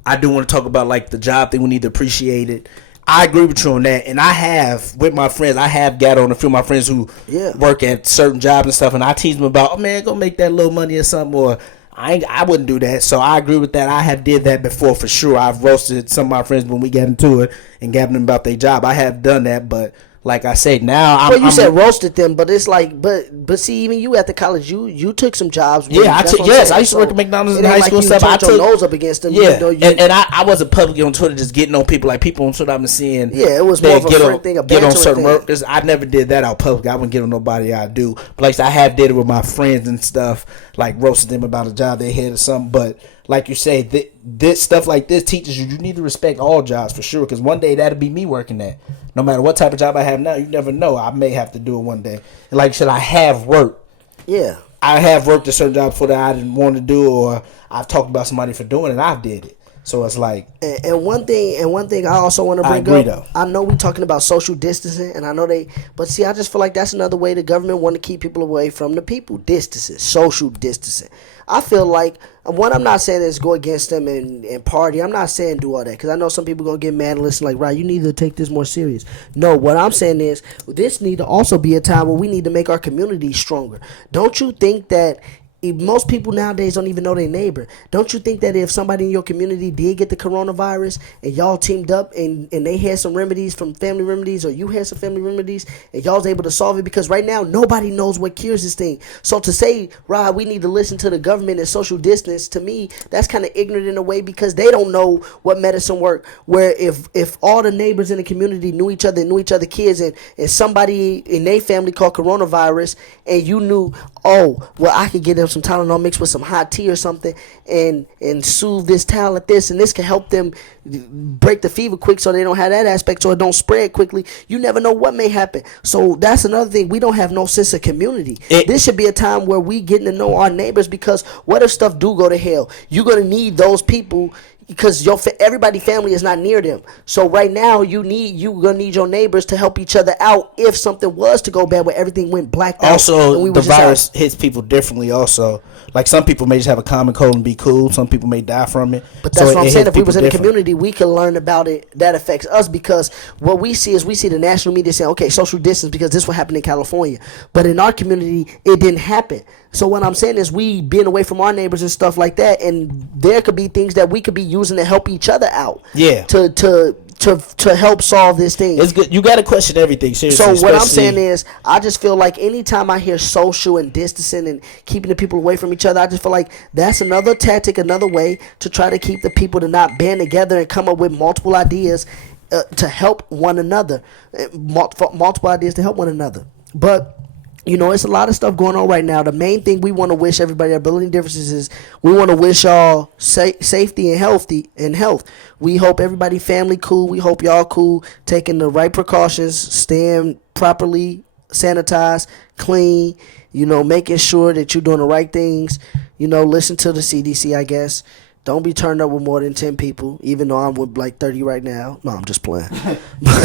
I do want to talk about like the job thing. We need to appreciate it. I agree with you on that, and I have with my friends. I have got on a few of my friends who work at certain jobs and stuff, and I teach them about, oh man, go make that little money or something, or I wouldn't do that. So I agree with that. I have did that before for sure. I've roasted some of my friends when we get into it and gabbing them about their job. I have done that, but like I said, now you said roasted them, but it's like, but see, even you at the college, you took some jobs. Yeah, I used to work at McDonald's in high school and stuff. I took your nose up against them. Yeah, and I wasn't publicly on Twitter just getting on people, like people on Twitter I've been seeing. Yeah, it was more of a friend thing, a get on certain thing. workers. I never did that out public. I wouldn't get on nobody I do. But like I have did it with my friends and stuff, like roasted them about a job they had or something. But like you say, this stuff like this teaches you need to respect all jobs for sure, because one day that'll be me working that. No matter what type of job I have now, you never know. I may have to do it one day. And like I said, I have worked. Yeah. I have worked a certain job before that I didn't want to do, or I've talked about somebody for doing it, and I did it. So it's like, and one thing I also want to bring up. I know we're talking about social distancing, and I know but see, I just feel like that's another way the government want to keep people away from the people. Distancing, social distancing. I feel like, one, I'm not saying is go against them and party. I'm not saying do all that, because I know some people going to get mad and listen like, right, you need to take this more serious. No, what I'm saying is this need to also be a time where we need to make our community stronger. Don't you think that most people nowadays don't even know their neighbor? Don't you think that if somebody in your community did get the coronavirus and y'all teamed up and they had some remedies from family remedies, or you had some family remedies, and y'all was able to solve it? Because right now nobody knows what cures this thing. So to say, Rod, we need to listen to the government and social distance, to me that's kind of ignorant in a way, because they don't know what medicine work. Where if all the neighbors in the community knew each other, kids, and somebody in their family caught coronavirus, and you knew, oh well, I could get them some Tylenol mixed with some hot tea or something and soothe this towel at this, and this can help them break the fever quick so they don't have that aspect, so it don't spread quickly. You never know what may happen. So that's another thing. We don't have no sense of community. This should be a time where we getting to know our neighbors, because what if stuff do go to hell? You're going to need those people, because everybody family is not near them. So right now you gonna need your neighbors to help each other out if something was to go bad, where everything went blacked out. Also, the virus hits people differently. Also, like some people may just have a common cold and be cool. Some people may die from it. But that's what I'm saying. If we was in the community, we could learn about it. That affects us, because what we see is the national media saying, okay, social distance because this what happened in California. But in our community, it didn't happen. So what I'm saying is we being away from our neighbors and stuff like that, and there could be things that we could be using to help each other out. Yeah. To help solve this thing. It's good. You got to question everything. Seriously. So what I'm saying is, I just feel like anytime I hear social and distancing and keeping the people away from each other, I just feel like that's another tactic, another way to try to keep the people to not band together and come up with multiple ideas to help one another. Multiple ideas to help one another. But it's a lot of stuff going on right now. The main thing we want to wish everybody, our building differences, is we want to wish y'all safety and health. We hope everybody family cool. We hope y'all cool, taking the right precautions, staying properly sanitized, clean, making sure that you're doing the right things. Listen to the CDC, I guess. Don't be turned up with more than 10 people, even though I'm with like 30 right now. No, I'm just playing. But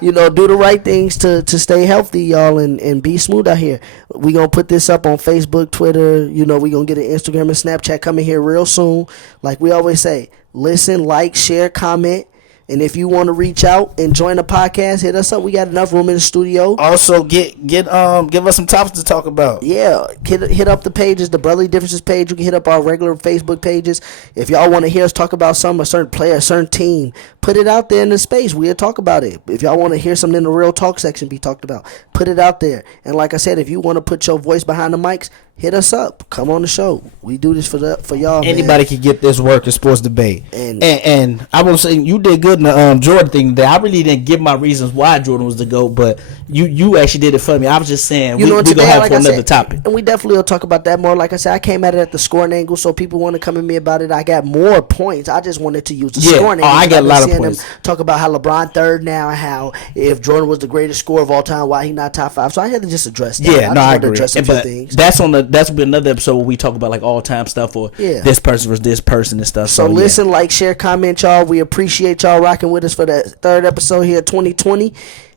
do the right things to stay healthy, y'all, and be smooth out here. We gonna put this up on Facebook, Twitter. We gonna get an Instagram and Snapchat coming here real soon. Like we always say, listen, like, share, comment. And if you want to reach out and join the podcast, hit us up. We got enough room in the studio. Also, give us some topics to talk about. Yeah, hit up the pages, the Brotherly Differences page. You can hit up our regular Facebook pages. If y'all want to hear us talk about a certain player, a certain team, put it out there in the space. We'll talk about it. If y'all want to hear something in the real talk section be talked about, put it out there. And like I said, if you want to put your voice behind the mics, hit us up. Come on the show. We do this for y'all. Anybody man. can get this work in sports debate. And- And I will say you did good in the Jordan thing today. I really didn't give my reasons why Jordan was the GOAT, but you actually did it for me. I was just saying we gonna have like for I another said, topic. and we definitely will talk about that more. Like I said, I came at it at the scoring angle, so people want to come at me about it. I got more points. I just wanted to use the scoring angle. I got a lot of I've been points. seeing them talk about how LeBron third now, and how if Jordan was the greatest scorer of all time, why he not top 5. So I had to just address that. Yeah, no, I wanted to agree. address a few But things. that's be another episode where we talk about like all time stuff or Yeah. this person versus this person and stuff. So yeah. listen, like, share, comment, y'all. We appreciate y'all rocking with us for that third episode here, 2020.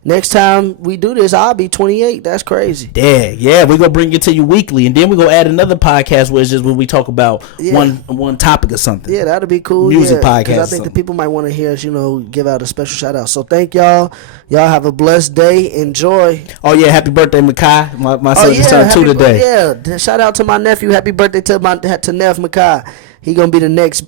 Next time we do this, I'll be 28. That's crazy. Yeah, we're gonna bring it to you weekly, and then we're gonna add another podcast where it's just when we talk about one topic or something. Yeah, that'll be cool. Music yeah, podcast or I think the something. people might want to hear us, give out a special shout out. So thank y'all. Y'all have a blessed day. Enjoy. Oh yeah, happy birthday, Makai. My son just turned 2 happy today. Yeah, shout out to my nephew. Happy birthday to Neff Makai. He gonna be the next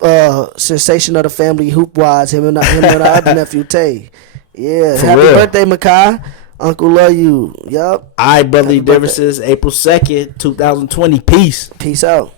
sensation of the family hoop wise. Him and our other nephew Tay. Yeah, For happy real. birthday, Makai. Uncle love you. Yup. All right, brotherly Happy birthday. differences. April 2nd, 2020. Peace. Peace out.